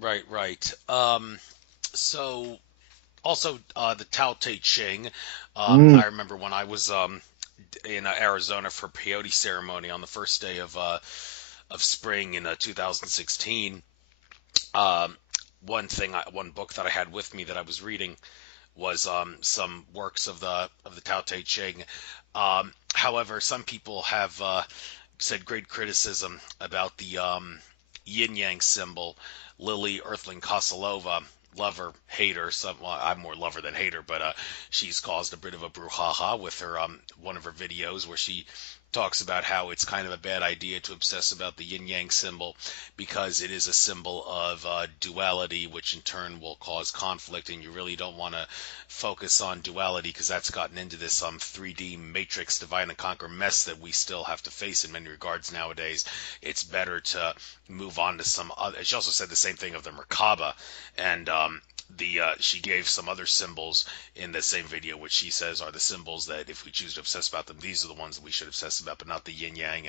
right, right. So also the Tao Te Ching. Mm. I remember when I was in Arizona for peyote ceremony on the first day of spring in 2016. Um, one book that I had with me that I was reading was some works of the Tao Te Ching. However, some people have said great criticism about the yin yang symbol, Lily Earthling Kosalova, lover, hater. Well, I'm more lover than hater, but she's caused a bit of a brouhaha with her one of her videos where she talks about how it's kind of a bad idea to obsess about the yin yang symbol because it is a symbol of duality, which in turn will cause conflict, and you really don't want to focus on duality because that's gotten into this 3D matrix divide and conquer mess that we still have to face in many regards nowadays. It's better to move on to some other. She also said the same thing of the Merkaba, and she gave some other symbols in the same video, which she says are the symbols that if we choose to obsess about them, these are the ones that we should obsess about, but not the yin yang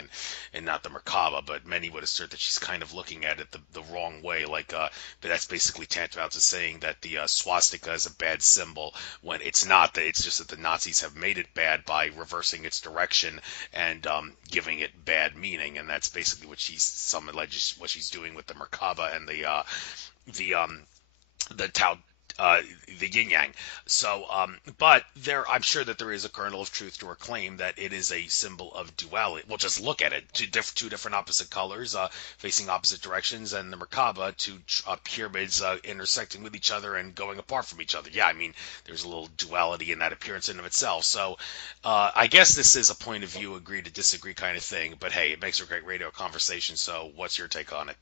and not the Merkaba. But many would assert that she's kind of looking at it the wrong way, but that's basically tantamount to saying that the swastika is a bad symbol when it's not. That it's just that the Nazis have made it bad by reversing its direction and giving it bad meaning, and that's basically what some alleges what she's doing with the Merkaba and the the Tao, the yin yang. So, but I'm sure that there is a kernel of truth to her claim that it is a symbol of duality. Well, just look at it: two different opposite colors, facing opposite directions, and the Merkaba, two pyramids intersecting with each other and going apart from each other. Yeah, I mean, there's a little duality in that appearance in of itself. So, I guess this is a point of view, agree to disagree kind of thing. But hey, it makes for a great radio conversation. So, what's your take on it?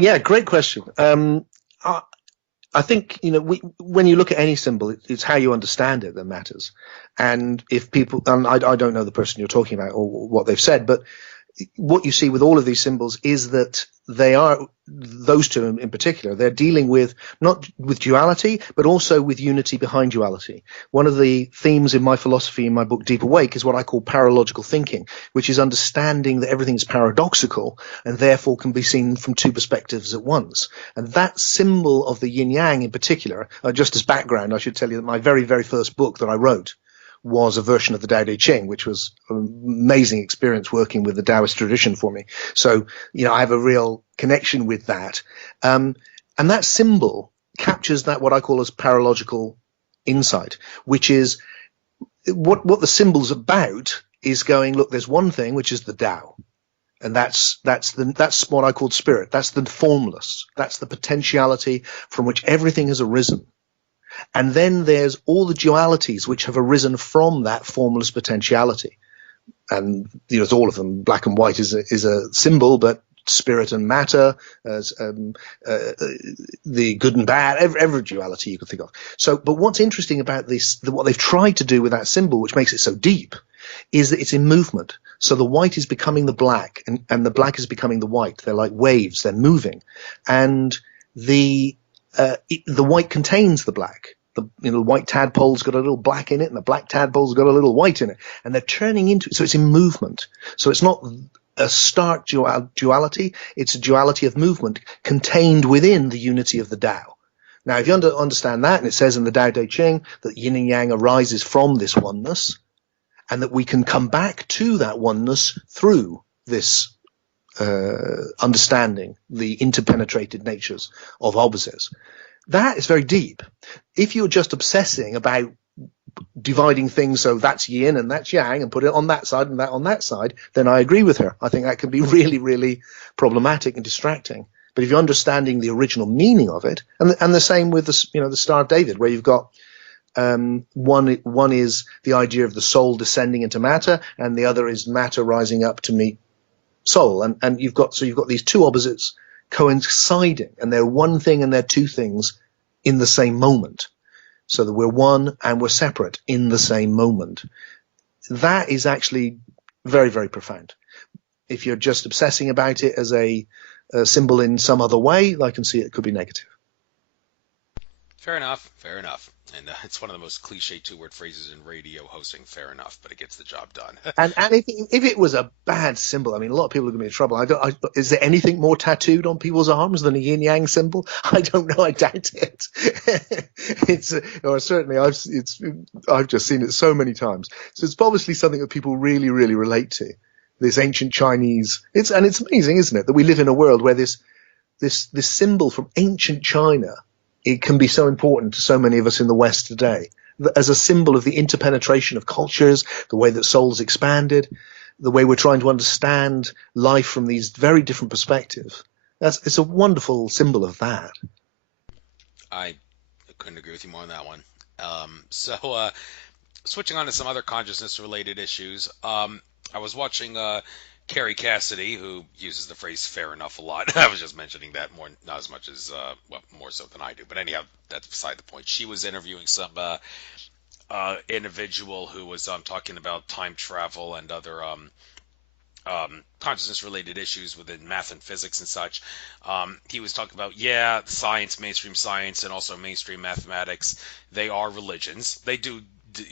Yeah, great question. I think, when you look at any symbol, it's how you understand it that matters. And if people, and I don't know the person you're talking about or what they've said, but what you see with all of these symbols is that they are, those two in particular, they're dealing with not with duality, but also with unity behind duality. One of the themes in my philosophy in my book Deep Awake is what I call paralogical thinking, which is understanding that everything is paradoxical and therefore can be seen from two perspectives at once. And that symbol of the yin yang in particular, just as background, I should tell you that my very, very first book that I wrote was a version of the Tao Te Ching, which was an amazing experience working with the Taoist tradition for me. So, I have a real connection with that. And that symbol captures that, what I call as paralogical insight, which is what the symbol's about is going, look, there's one thing, which is the Tao. And that's what I call spirit. That's the formless. That's the potentiality from which everything has arisen. And then there's all the dualities which have arisen from that formless potentiality. And it's all of them. Black and white is a symbol, but spirit and matter, as the good and bad, every duality you could think of. So, but what's interesting about this, what they've tried to do with that symbol, which makes it so deep, is that it's in movement. So the white is becoming the black, and the black is becoming the white. They're like waves. They're moving, and the white contains the black. The white tadpole's got a little black in it, and the black tadpole's got a little white in it, and they're turning into. So it's in movement. So it's not a stark duality; it's a duality of movement contained within the unity of the Tao. Now, if you understand that, and it says in the Tao Te Ching that yin and yang arises from this oneness, and that we can come back to that oneness through this understanding the interpenetrated natures of opposites. That is very deep. If you're just obsessing about dividing things, so that's yin and that's yang, and put it on that side and that on that side, then I agree with her. I think that can be really, really problematic and distracting. But if you're understanding the original meaning of it, and the same with the Star of David, where you've got one is the idea of the soul descending into matter, and the other is matter rising up to meet soul, and you've got these two opposites coinciding, and they're one thing and they're two things in the same moment, so that we're one and we're separate in the same moment. That is actually very, very profound. If you're just obsessing about it as a symbol in some other way, I can see it could be negative. Fair enough. And it's one of the most cliche two-word phrases in radio hosting. Fair enough, but it gets the job done. and if it was a bad symbol, I mean, a lot of people are going to be in trouble. Is there anything more tattooed on people's arms than a yin yang symbol? I don't know. I doubt it. I've just seen it so many times. So it's obviously something that people really, really relate to. This ancient Chinese. It's amazing, isn't it, that we live in a world where this symbol from ancient China, it can be so important to so many of us in the West today, as a symbol of the interpenetration of cultures, the way that souls expanded, the way we're trying to understand life from these very different perspectives. It's a wonderful symbol of that. I couldn't agree with you more on that one. So switching on to some other consciousness-related issues, I was watching Carrie Cassidy, who uses the phrase "fair enough" a lot. I was just mentioning that more, not as much as, more so than I do. But anyhow, that's beside the point. She was interviewing some individual who was talking about time travel and other consciousness-related issues within math and physics and such. He was talking about, science, mainstream science, and also mainstream mathematics, they are religions. They do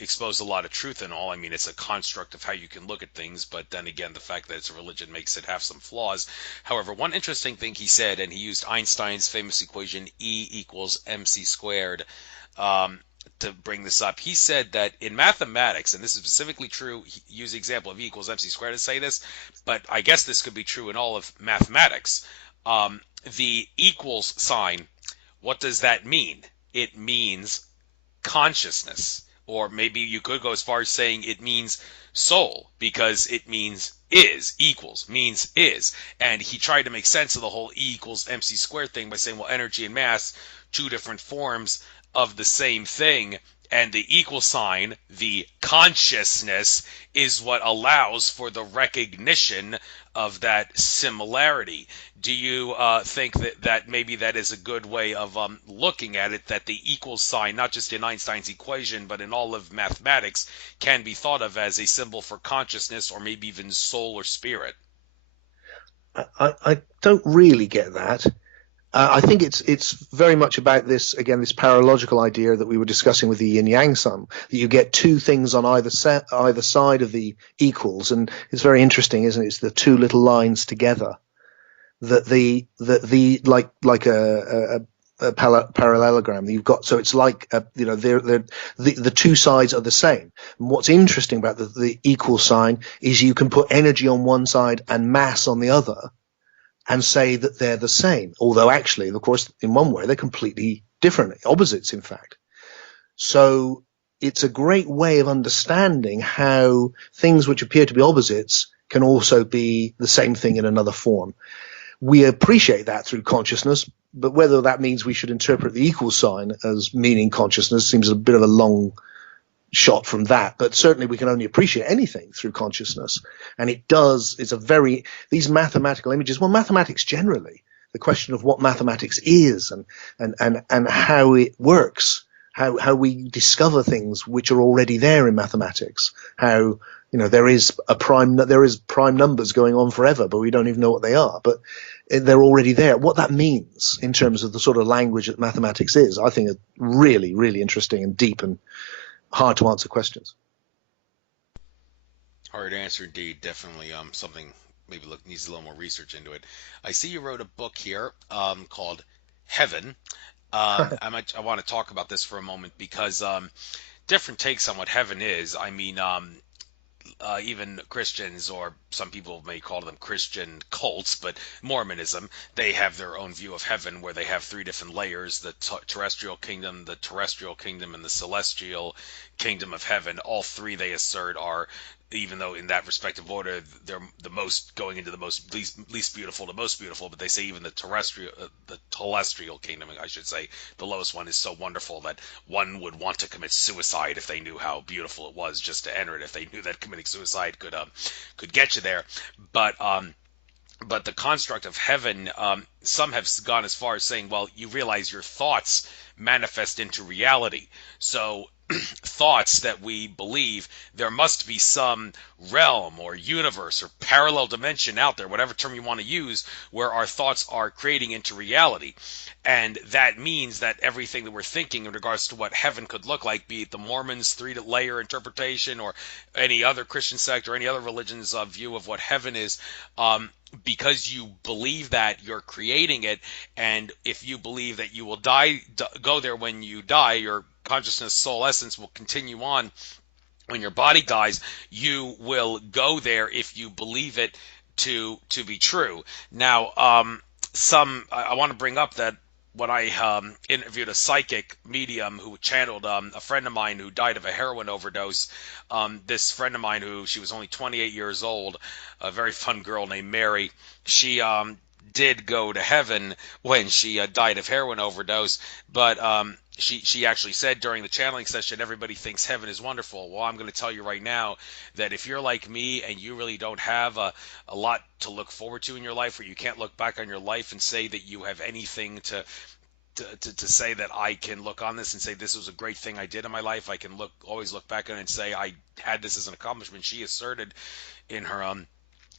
expose a lot of truth and all. I mean, it's a construct of how you can look at things, but then again, the fact that it's a religion makes it have some flaws. However, one interesting thing he said, and he used Einstein's famous equation E equals mc squared to bring this up. He said that in mathematics, and this is specifically true, he used the example of E equals mc squared to say this, but I guess this could be true in all of mathematics. The equals sign, what does that mean? It means consciousness. Or maybe you could go as far as saying it means soul, because it means is, equals, means is. And he tried to make sense of the whole E equals mc squared thing by saying, well, energy and mass, two different forms of the same thing, and the equal sign, the consciousness, is what allows for the recognition of that similarity. Do you think that maybe that is a good way of looking at it, that the equal sign, not just in Einstein's equation, but in all of mathematics, can be thought of as a symbol for consciousness or maybe even soul or spirit? I don't really get that. I think it's very much about this again, this paralogical idea that we were discussing with the yin yang sum, that you get two things on either side of the equals, and it's very interesting, isn't it? It's the two little lines together that the like a parallelogram that you've got. So it's like the two sides are the same. And what's interesting about the equal sign is you can put energy on one side and mass on the other and say that they're the same, although actually, of course, in one way, they're completely different, opposites, in fact. So it's a great way of understanding how things which appear to be opposites can also be the same thing in another form. We appreciate that through consciousness, but whether that means we should interpret the equal sign as meaning consciousness seems a bit of a long shot from that, but certainly we can only appreciate anything through consciousness. And it's a very, these mathematical images, well, mathematics generally, the question of what mathematics is and how it works, how we discover things which are already there in mathematics, how, there is prime numbers going on forever, but we don't even know what they are, but they're already there. What that means in terms of the sort of language that mathematics is, I think, is really, really interesting and deep and hard to answer questions. Hard answer indeed. Definitely something maybe needs a little more research into it. I see you wrote a book here called Heaven. I want to talk about this for a moment because different takes on what heaven is. I mean, even Christians, or some people may call them Christian cults, but Mormonism, they have their own view of heaven where they have three different layers: the terrestrial kingdom, and the celestial kingdom of heaven. All three, they assert, are, even though in that respective order, they're the most going into the most least beautiful to most beautiful, but they say even the telestial kingdom, I should say, the lowest one, is so wonderful that one would want to commit suicide if they knew how beautiful it was just to enter it. If they knew that committing suicide could get you there, but but the construct of heaven, some have gone as far as saying, well, you realize your thoughts manifest into reality. So thoughts that we believe, there must be some realm or universe or parallel dimension out there, whatever term you want to use, where our thoughts are creating into reality. And that means that everything that we're thinking in regards to what heaven could look like, be it the Mormons' three-layer interpretation or any other Christian sect or any other religion's view of what heaven is, because you believe that, you're creating it. And if you believe that you will go there when you die, your consciousness, soul, essence will continue on when your body dies. You will go there if you believe it to be true. Now, I want to bring up that when I interviewed a psychic medium who channeled a friend of mine who died of a heroin overdose. This friend of mine, who, she was only 28 years old, a very fun girl named Mary, she did go to heaven when she died of heroin overdose, but she actually said during the channeling session, everybody thinks heaven is wonderful. Well, I'm going to tell you right now that if you're like me and you really don't have a lot to look forward to in your life, or you can't look back on your life and say that you have anything to say that I can look on this and say this was a great thing I did in my life, I can always look back on it and say I had this as an accomplishment. She asserted in her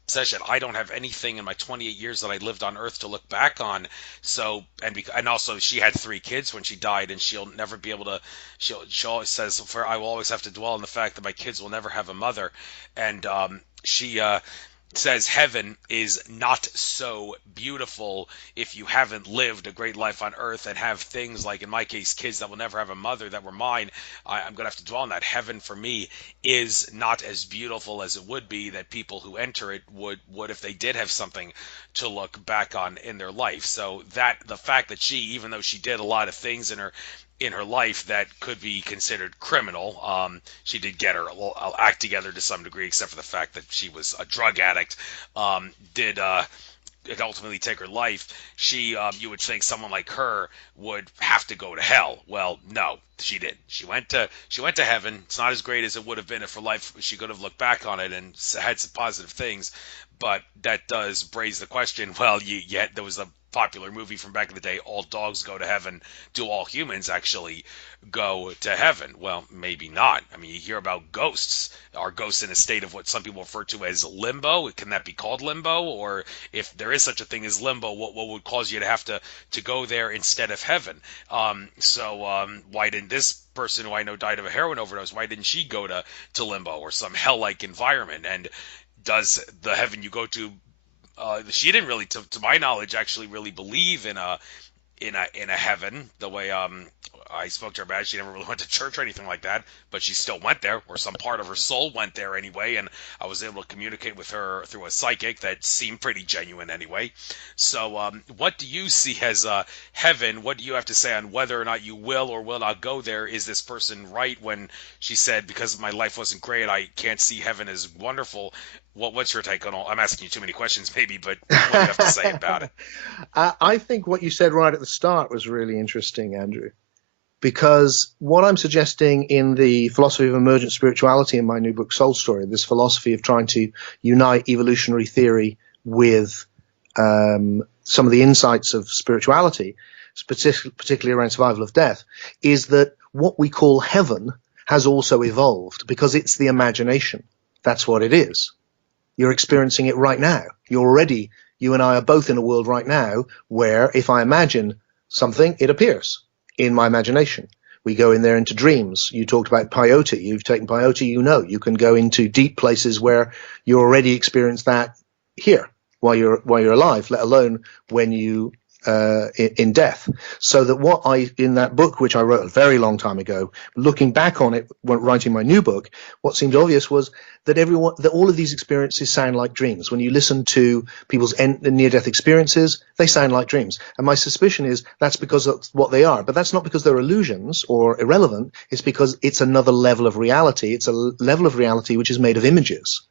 session, I don't have anything in my 28 years that I lived on Earth to look back on. So, and also she had 3 kids when she died, and she'll never be able to. She always says, "For I will always have to dwell on the fact that my kids will never have a mother," and she says heaven is not so beautiful if you haven't lived a great life on earth and have things like, in my case, kids that will never have a mother that were mine. I'm going to have to dwell on that. Heaven for me is not as beautiful as it would be that people who enter it would if they did have something to look back on in their life. So that the fact that she, even though she did a lot of things in her life that could be considered criminal. She did get her act together to some degree, except for the fact that she was a drug addict. Did ultimately take her life. She, you would think someone like her would have to go to hell. Well, no, she didn't. She went to heaven. It's not as great as it would have been if her life, she could have looked back on it and had some positive things. But that does raise the question. Well, yet there was a popular movie from back in the day, All Dogs Go to Heaven. Do all humans actually go to heaven? Well, maybe not. I mean, you hear about ghosts. Are ghosts in a state of what some people refer to as limbo? Can that be called limbo? Or if there is such a thing as limbo, what would cause you to have to go there instead of heaven? Why didn't this person who I know died of a heroin overdose, why didn't she go to limbo or some hell-like environment? And does the heaven you go to, she didn't really, to my knowledge, actually really believe in a heaven the way I spoke to her about it. She never really went to church or anything like that, but she still went there, or some part of her soul went there anyway, and I was able to communicate with her through a psychic that seemed pretty genuine anyway. So what do you see as heaven? What do you have to say on whether or not you will or will not go there? Is this person right when she said, because my life wasn't great, I can't see heaven as wonderful? What's your take on all? I'm asking you too many questions, maybe, but what do you have to say about it? I think what you said right at the start was really interesting, Andrew, because what I'm suggesting in the philosophy of emergent spirituality in my new book, Soul Story, this philosophy of trying to unite evolutionary theory with some of the insights of spirituality, particularly around survival of death, is that what we call heaven has also evolved because it's the imagination. That's what it is. You're experiencing it right now. You and I are both in a world right now where if I imagine something, it appears in my imagination. We go in there into dreams. You talked about peyote. You've taken peyote, you can go into deep places where you already experience that here while you're alive, let alone when you in death. So that what I, in that book, which I wrote a very long time ago, looking back on it when writing my new book, what seemed obvious was that all of these experiences sound like dreams. When you listen to people's near-death experiences, they sound like dreams. And my suspicion is that's because that's what they are. But that's not because they're illusions or irrelevant. It's because it's another level of reality. It's a level of reality which is made of images,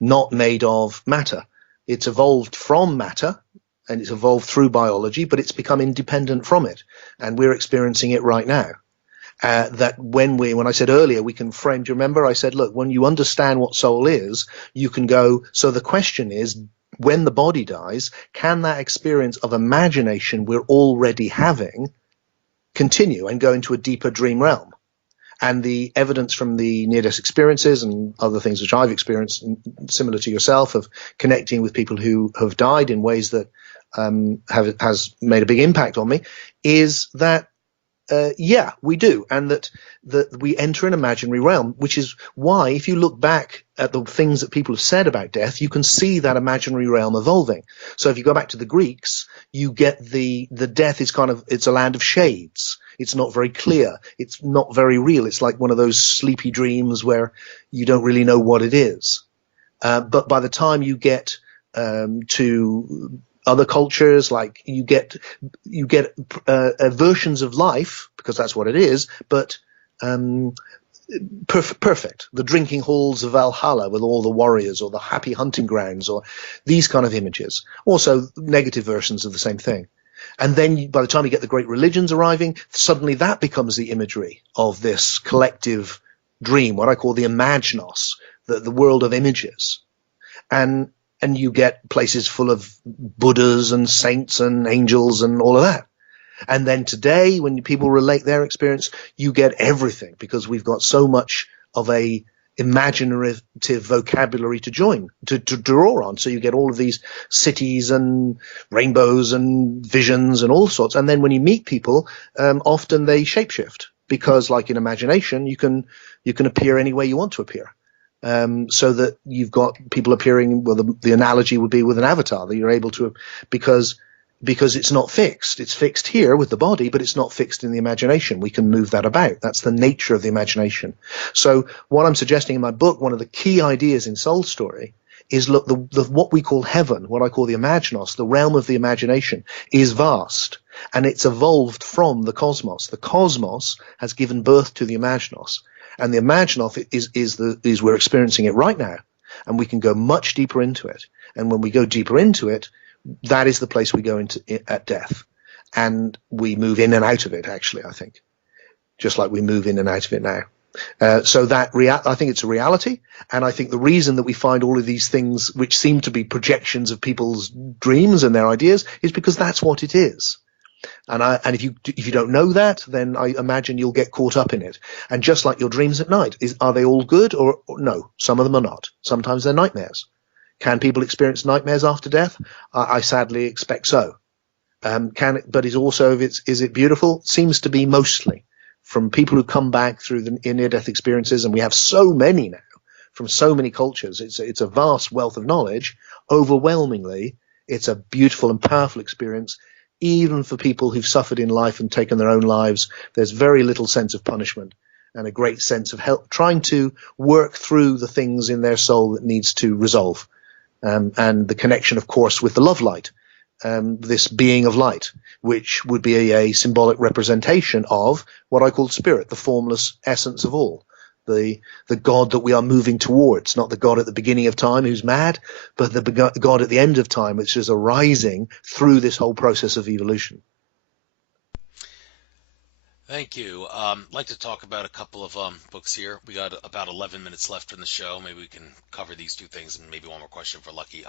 not made of matter. It's evolved from matter, and it's evolved through biology, but it's become independent from it. And we're experiencing it right now. That when I said earlier, we can frame, do you remember? I said, look, when you understand what soul is, you can go, so the question is, when the body dies, can that experience of imagination we're already having continue and go into a deeper dream realm? And the evidence from the near-death experiences and other things which I've experienced, similar to yourself, of connecting with people who have died in ways that has made a big impact on me, is that yeah, we do, and that we enter an imaginary realm, which is why, if you look back at the things that people have said about death, you can see that imaginary realm evolving. So if you go back to the Greeks, you get the death is it's a land of shades. It's not very clear. It's not very real. It's like one of those sleepy dreams where you don't really know what it is. But by the time you get to other cultures, like you get versions of life, because that's what it is, but perfect. The drinking halls of Valhalla with all the warriors, or the happy hunting grounds, or these kind of images. Also negative versions of the same thing. And then by the time you get the great religions arriving, suddenly that becomes the imagery of this collective dream, what I call the imaginos, the world of images. And you get places full of Buddhas and saints and angels and all of that. And then today, when people relate their experience, you get everything, because we've got so much of a imaginative vocabulary to draw on. So you get all of these cities and rainbows and visions and all sorts. And then when you meet people, often they shapeshift, because like in imagination, you can appear any way you want to appear. So that you've got people appearing, well, the analogy would be with an avatar, that you're able to, because it's not fixed. It's fixed here with the body, but it's not fixed in the imagination. We can move that about. That's the nature of the imagination. So what I'm suggesting in my book, one of the key ideas in Soul Story, is look, what we call heaven, what I call the imaginos, the realm of the imagination, is vast, and it's evolved from the cosmos. The cosmos has given birth to the imaginos. And the imaginos is we're experiencing it right now, and we can go much deeper into it. And when we go deeper into it, that is the place we go into at death, and we move in and out of it. Actually, I think, just like we move in and out of it now. So I think it's a reality, and I think the reason that we find all of these things which seem to be projections of people's dreams and their ideas is because that's what it is. And if you don't know that, then I imagine you'll get caught up in it. And just like your dreams at night, are they all good or no? Some of them are not. Sometimes they're nightmares. Can people experience nightmares after death? I sadly expect so. But is it beautiful? Seems to be mostly from people who come back through the near-death experiences, and we have so many now from so many cultures. It's a vast wealth of knowledge. Overwhelmingly, it's a beautiful and powerful experience. Even for people who've suffered in life and taken their own lives, there's very little sense of punishment and a great sense of help, trying to work through the things in their soul that needs to resolve. And the connection, of course, with the love light, this being of light, which would be a symbolic representation of what I call spirit, the formless essence of all, the God that we are moving towards, not the God at the beginning of time who's mad, but the God at the end of time, which is arising through this whole process of evolution. Thank you. I'd like to talk about a couple of books here. We got about 11 minutes left in the show. Maybe we can cover these two things and maybe one more question for Lucky.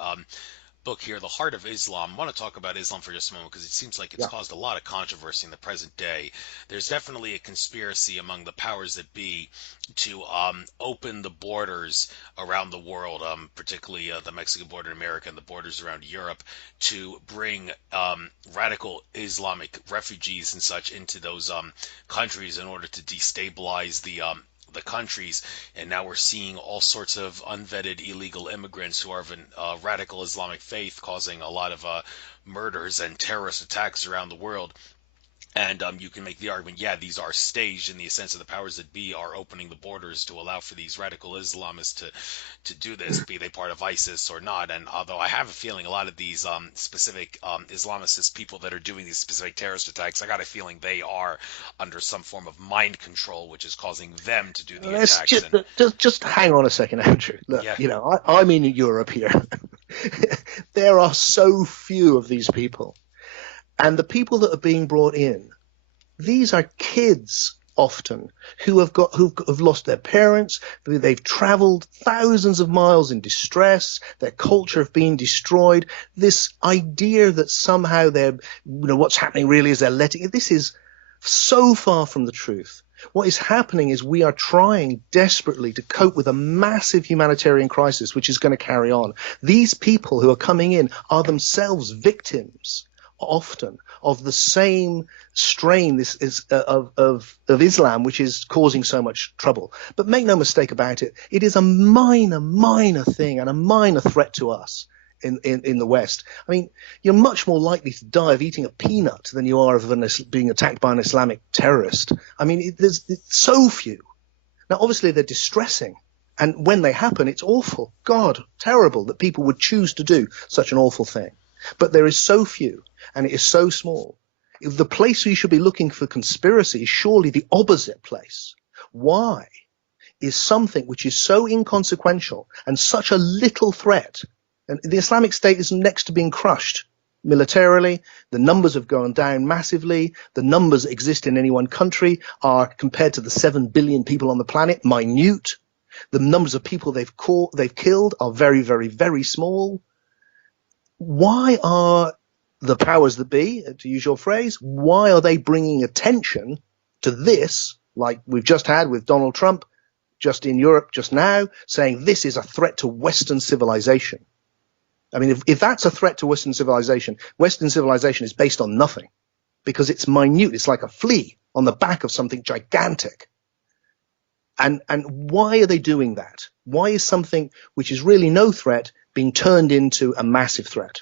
Book here, The Heart of Islam. I want to talk about Islam for just a moment because it seems like it's caused a lot of controversy in the present day. There's definitely a conspiracy among the powers that be to open the borders around the world, particularly the Mexican border in America and the borders around Europe, to bring radical Islamic refugees and such into those countries in order to destabilize the countries. And now we're seeing all sorts of unvetted illegal immigrants who are of a radical Islamic faith causing a lot of murders and terrorist attacks around the world. And you can make the argument, yeah, these are staged in the sense of the powers that be are opening the borders to allow for these radical Islamists to do this, be they part of ISIS or not. And although I have a feeling a lot of these specific Islamist people that are doing these specific terrorist attacks, I got a feeling they are under some form of mind control, which is causing them to do the attacks. Just hang on a second, Andrew. Look, yeah. I'm in Europe here. There are so few of these people. And the people that are being brought in, these are kids often who've lost their parents. They've traveled thousands of miles in distress. Their culture have been destroyed. This idea that somehow what's happening really is they're letting it. This is so far from the truth. What is happening is we are trying desperately to cope with a massive humanitarian crisis, which is going to carry on. These people who are coming in are themselves victims often of the same strain of Islam, which is causing so much trouble. But make no mistake about it, it is a minor thing and a minor threat to us in the West. I mean, you're much more likely to die of eating a peanut than you are of being attacked by an Islamic terrorist. I mean, there's so few. Now, obviously, they're distressing. And when they happen, it's awful. God, terrible that people would choose to do such an awful thing. But there is so few, and it is so small. The place where you should be looking for conspiracy is surely the opposite place. Why is something which is so inconsequential and such a little threat? And the Islamic State is next to being crushed militarily. The numbers have gone down massively. The numbers that exist in any one country are, compared to the 7 billion people on the planet, minute. The numbers of people they've killed are very, very, very small. Why are the powers that be, to use your phrase, why are they bringing attention to this, like we've just had with Donald Trump, just in Europe just now, saying this is a threat to Western civilization? I mean, if that's a threat to Western civilization is based on nothing because it's minute. It's like a flea on the back of something gigantic. And why are they doing that? Why is something which is really no threat being turned into a massive threat?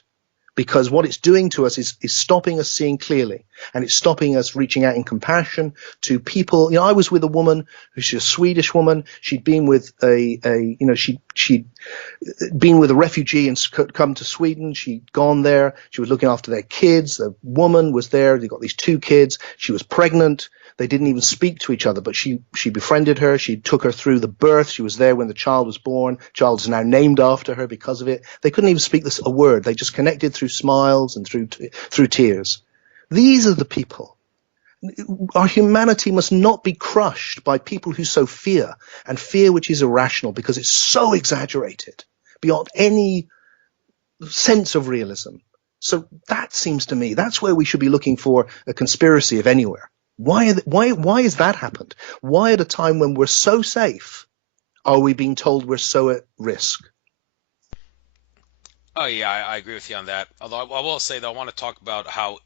Because what it's doing to us is stopping us seeing clearly, and it's stopping us reaching out in compassion to people. You know, I was with a woman who's a Swedish woman. She'd been with she'd been with a refugee and come to Sweden. She'd gone there. She was looking after their kids. The woman was there. They got these 2 kids. She was pregnant. They didn't even speak to each other, but she befriended her. She took her through the birth. She was there when the child was born. The child is now named after her because of it. They couldn't even speak a word. They just connected through smiles and through tears. These are the people. our humanity must not be crushed by people who sow fear, and fear which is irrational because it's so exaggerated beyond any sense of realism. So that seems to me, that's where we should be looking for a conspiracy, if anywhere. Why has that happened? Why at a time when we're so safe are we being told we're so at risk? Oh yeah, I agree with you on that. Although I will say though, I want to talk about how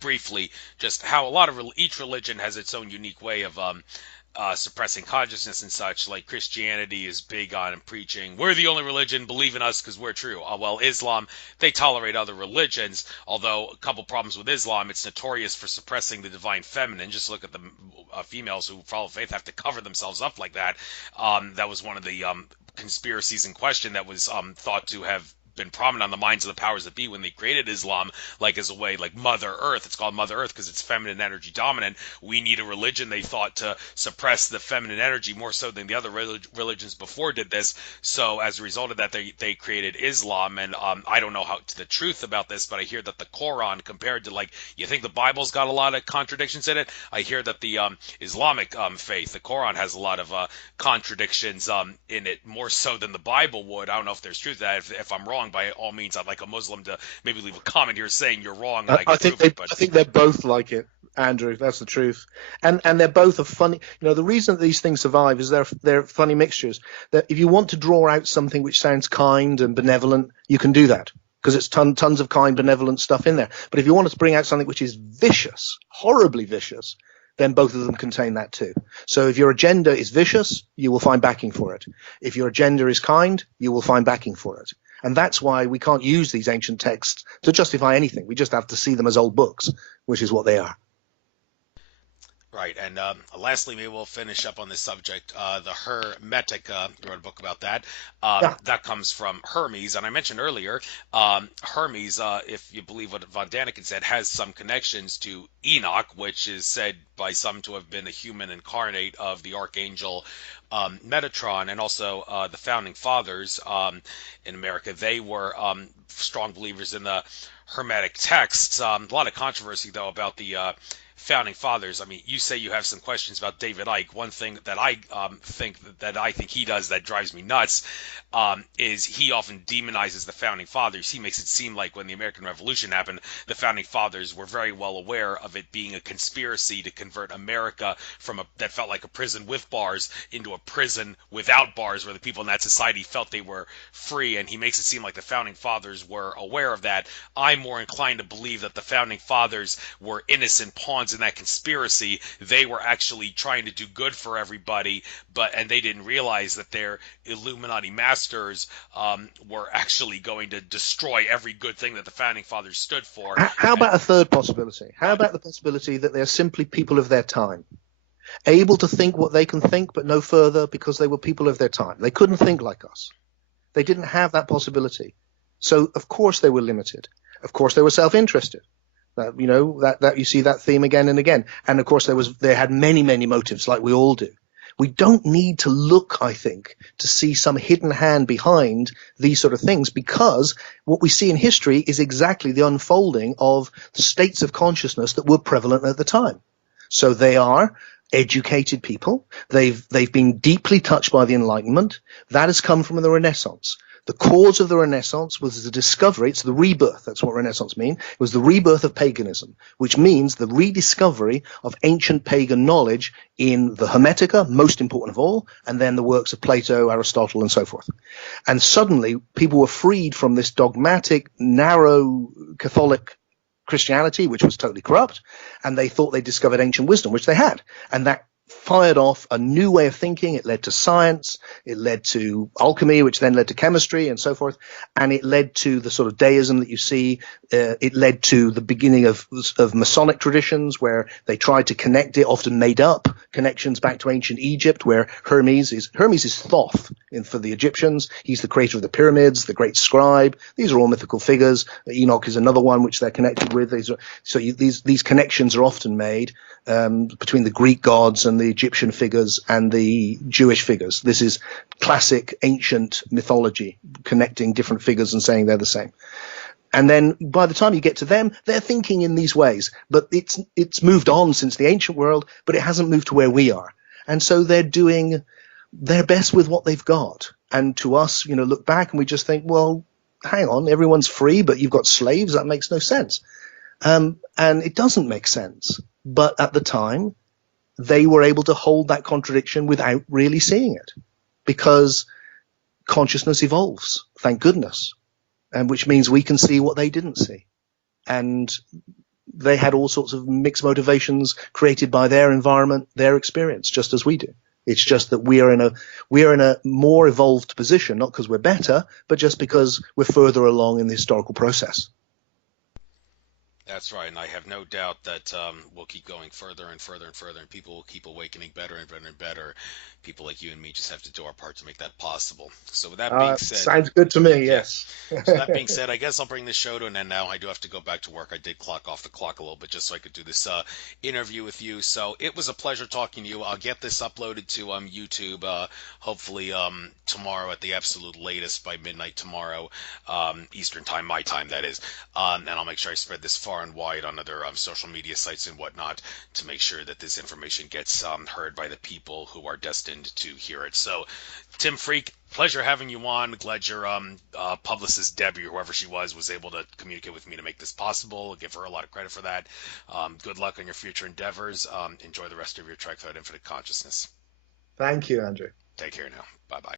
briefly just how a lot of each religion has its own unique way of suppressing consciousness and such. Like Christianity is big on preaching, we're the only religion, believe in us because we're true. Well, Islam, they tolerate other religions, although a couple problems with Islam, it's notorious for suppressing the divine feminine. Just look at the females who follow faith have to cover themselves up like that. That was one of the conspiracies in question that was thought to have been prominent on the minds of the powers that be when they created Islam, like as a way, like Mother Earth. It's called Mother Earth because it's feminine energy dominant. We need a religion, they thought, to suppress the feminine energy more so than the other religions before did this. So as a result of that, they created Islam. And I don't know how to the truth about this, but I hear that the Quran, compared to, like, you think the Bible's got a lot of contradictions in it, I hear that the Islamic faith, the Quran, has a lot of contradictions in it, more so than the Bible would. I don't know if there's truth to that. If I'm wrong, by all means, I'd like a Muslim to maybe leave a comment here saying you're wrong, and I think they're both like it, Andrew. That's the truth, and they're both a funny. The reason that these things survive is they're funny mixtures. That if you want to draw out something which sounds kind and benevolent, you can do that because it's tons of kind, benevolent stuff in there. But if you want to bring out something which is vicious, horribly vicious, then both of them contain that too. So if your agenda is vicious, you will find backing for it. If your agenda is kind, you will find backing for it. And that's why we can't use these ancient texts to justify anything. We just have to see them as old books, which is what they are. Right, and lastly, maybe we'll finish up on this subject. The Hermetic, you wrote a book about that. Yeah. That comes from Hermes, and I mentioned earlier, Hermes, if you believe what Von Daniken said, has some connections to Enoch, which is said by some to have been a human incarnate of the archangel Metatron, and also the founding fathers in America. They were strong believers in the Hermetic texts. A lot of controversy, though, about the founding fathers. I mean, you say you have some questions about David Icke. One thing that I think he does that drives me nuts is he often demonizes the founding fathers. He makes it seem like when the American Revolution happened, the founding fathers were very well aware of it being a conspiracy to convert America from that felt like a prison with bars into a prison without bars, where the people in that society felt they were free. And he makes it seem like the founding fathers were aware of that. I'm more inclined to believe that the founding fathers were innocent pawns in that conspiracy. They were actually trying to do good for everybody, and they didn't realize that their Illuminati masters were actually going to destroy every good thing that the founding fathers stood for. How about a third possibility? How about the possibility that they're simply people of their time, able to think what they can think, but no further because they were people of their time? They couldn't think like us. They didn't have that possibility. So, of course, they were limited. Of course, they were self-interested. That you see that theme again and again. And of course, they had many, many motives, like we all do. We don't need to look, I think, to see some hidden hand behind these sort of things, because what we see in history is exactly the unfolding of states of consciousness that were prevalent at the time. So they are educated people. They've been deeply touched by the Enlightenment. That has come from the Renaissance. The cause of the Renaissance was the discovery, it's the rebirth, that's what Renaissance means. It was the rebirth of paganism, which means the rediscovery of ancient pagan knowledge in the Hermetica, most important of all, and then the works of Plato, Aristotle, and so forth. And suddenly, people were freed from this dogmatic, narrow Catholic Christianity, which was totally corrupt, and they thought they discovered ancient wisdom, which they had. And that fired off a new way of thinking. It led to science, it led to alchemy, which then led to chemistry and so forth, and it led to the sort of deism that you see. It led to the beginning of Masonic traditions, where they tried to connect it, often made up connections back to ancient Egypt, where Hermes is Thoth for the Egyptians. He's the creator of the pyramids, the great scribe. These are all mythical figures. Enoch is another one which they're connected with. These connections are often made between the Greek gods and the Egyptian figures and the Jewish figures. This is classic ancient mythology, connecting different figures and saying they're the same. And then by the time you get to them, they're thinking in these ways. But it's moved on since the ancient world, but it hasn't moved to where we are. And so they're doing their best with what they've got. And to us, look back and we just think, well, hang on, everyone's free, but you've got slaves. That makes no sense. And it doesn't make sense. But at the time, they were able to hold that contradiction without really seeing it, because consciousness evolves, thank goodness, and which means we can see what they didn't see. And they had all sorts of mixed motivations created by their environment, their experience, just as we do. It's just that we are in a more evolved position, not because we're better, but just because we're further along in the historical process. That's right, and I have no doubt that we'll keep going further and further and further, and people will keep awakening better and better and better. People like you and me just have to do our part to make that possible. So with that being said, Sounds good to me, yeah. yes. So that being said, I guess I'll bring this show to an end now. I do have to go back to work. I did clock off the clock a little bit just so I could do this interview with you. So it was a pleasure talking to you. I'll get this uploaded to YouTube hopefully tomorrow at the absolute latest by midnight tomorrow, Eastern time, my time that is. And I'll make sure I spread this far and wide on other social media sites and whatnot to make sure that this information gets heard by the people who are destined to hear it. So, Tim Freke, pleasure having you on. Glad your publicist Debbie, or whoever she was able to communicate with me to make this possible. I'll give her a lot of credit for that. Good luck on your future endeavors. Enjoy the rest of your trek throughout infinite consciousness. Thank you, Andrew. Take care now. Bye bye.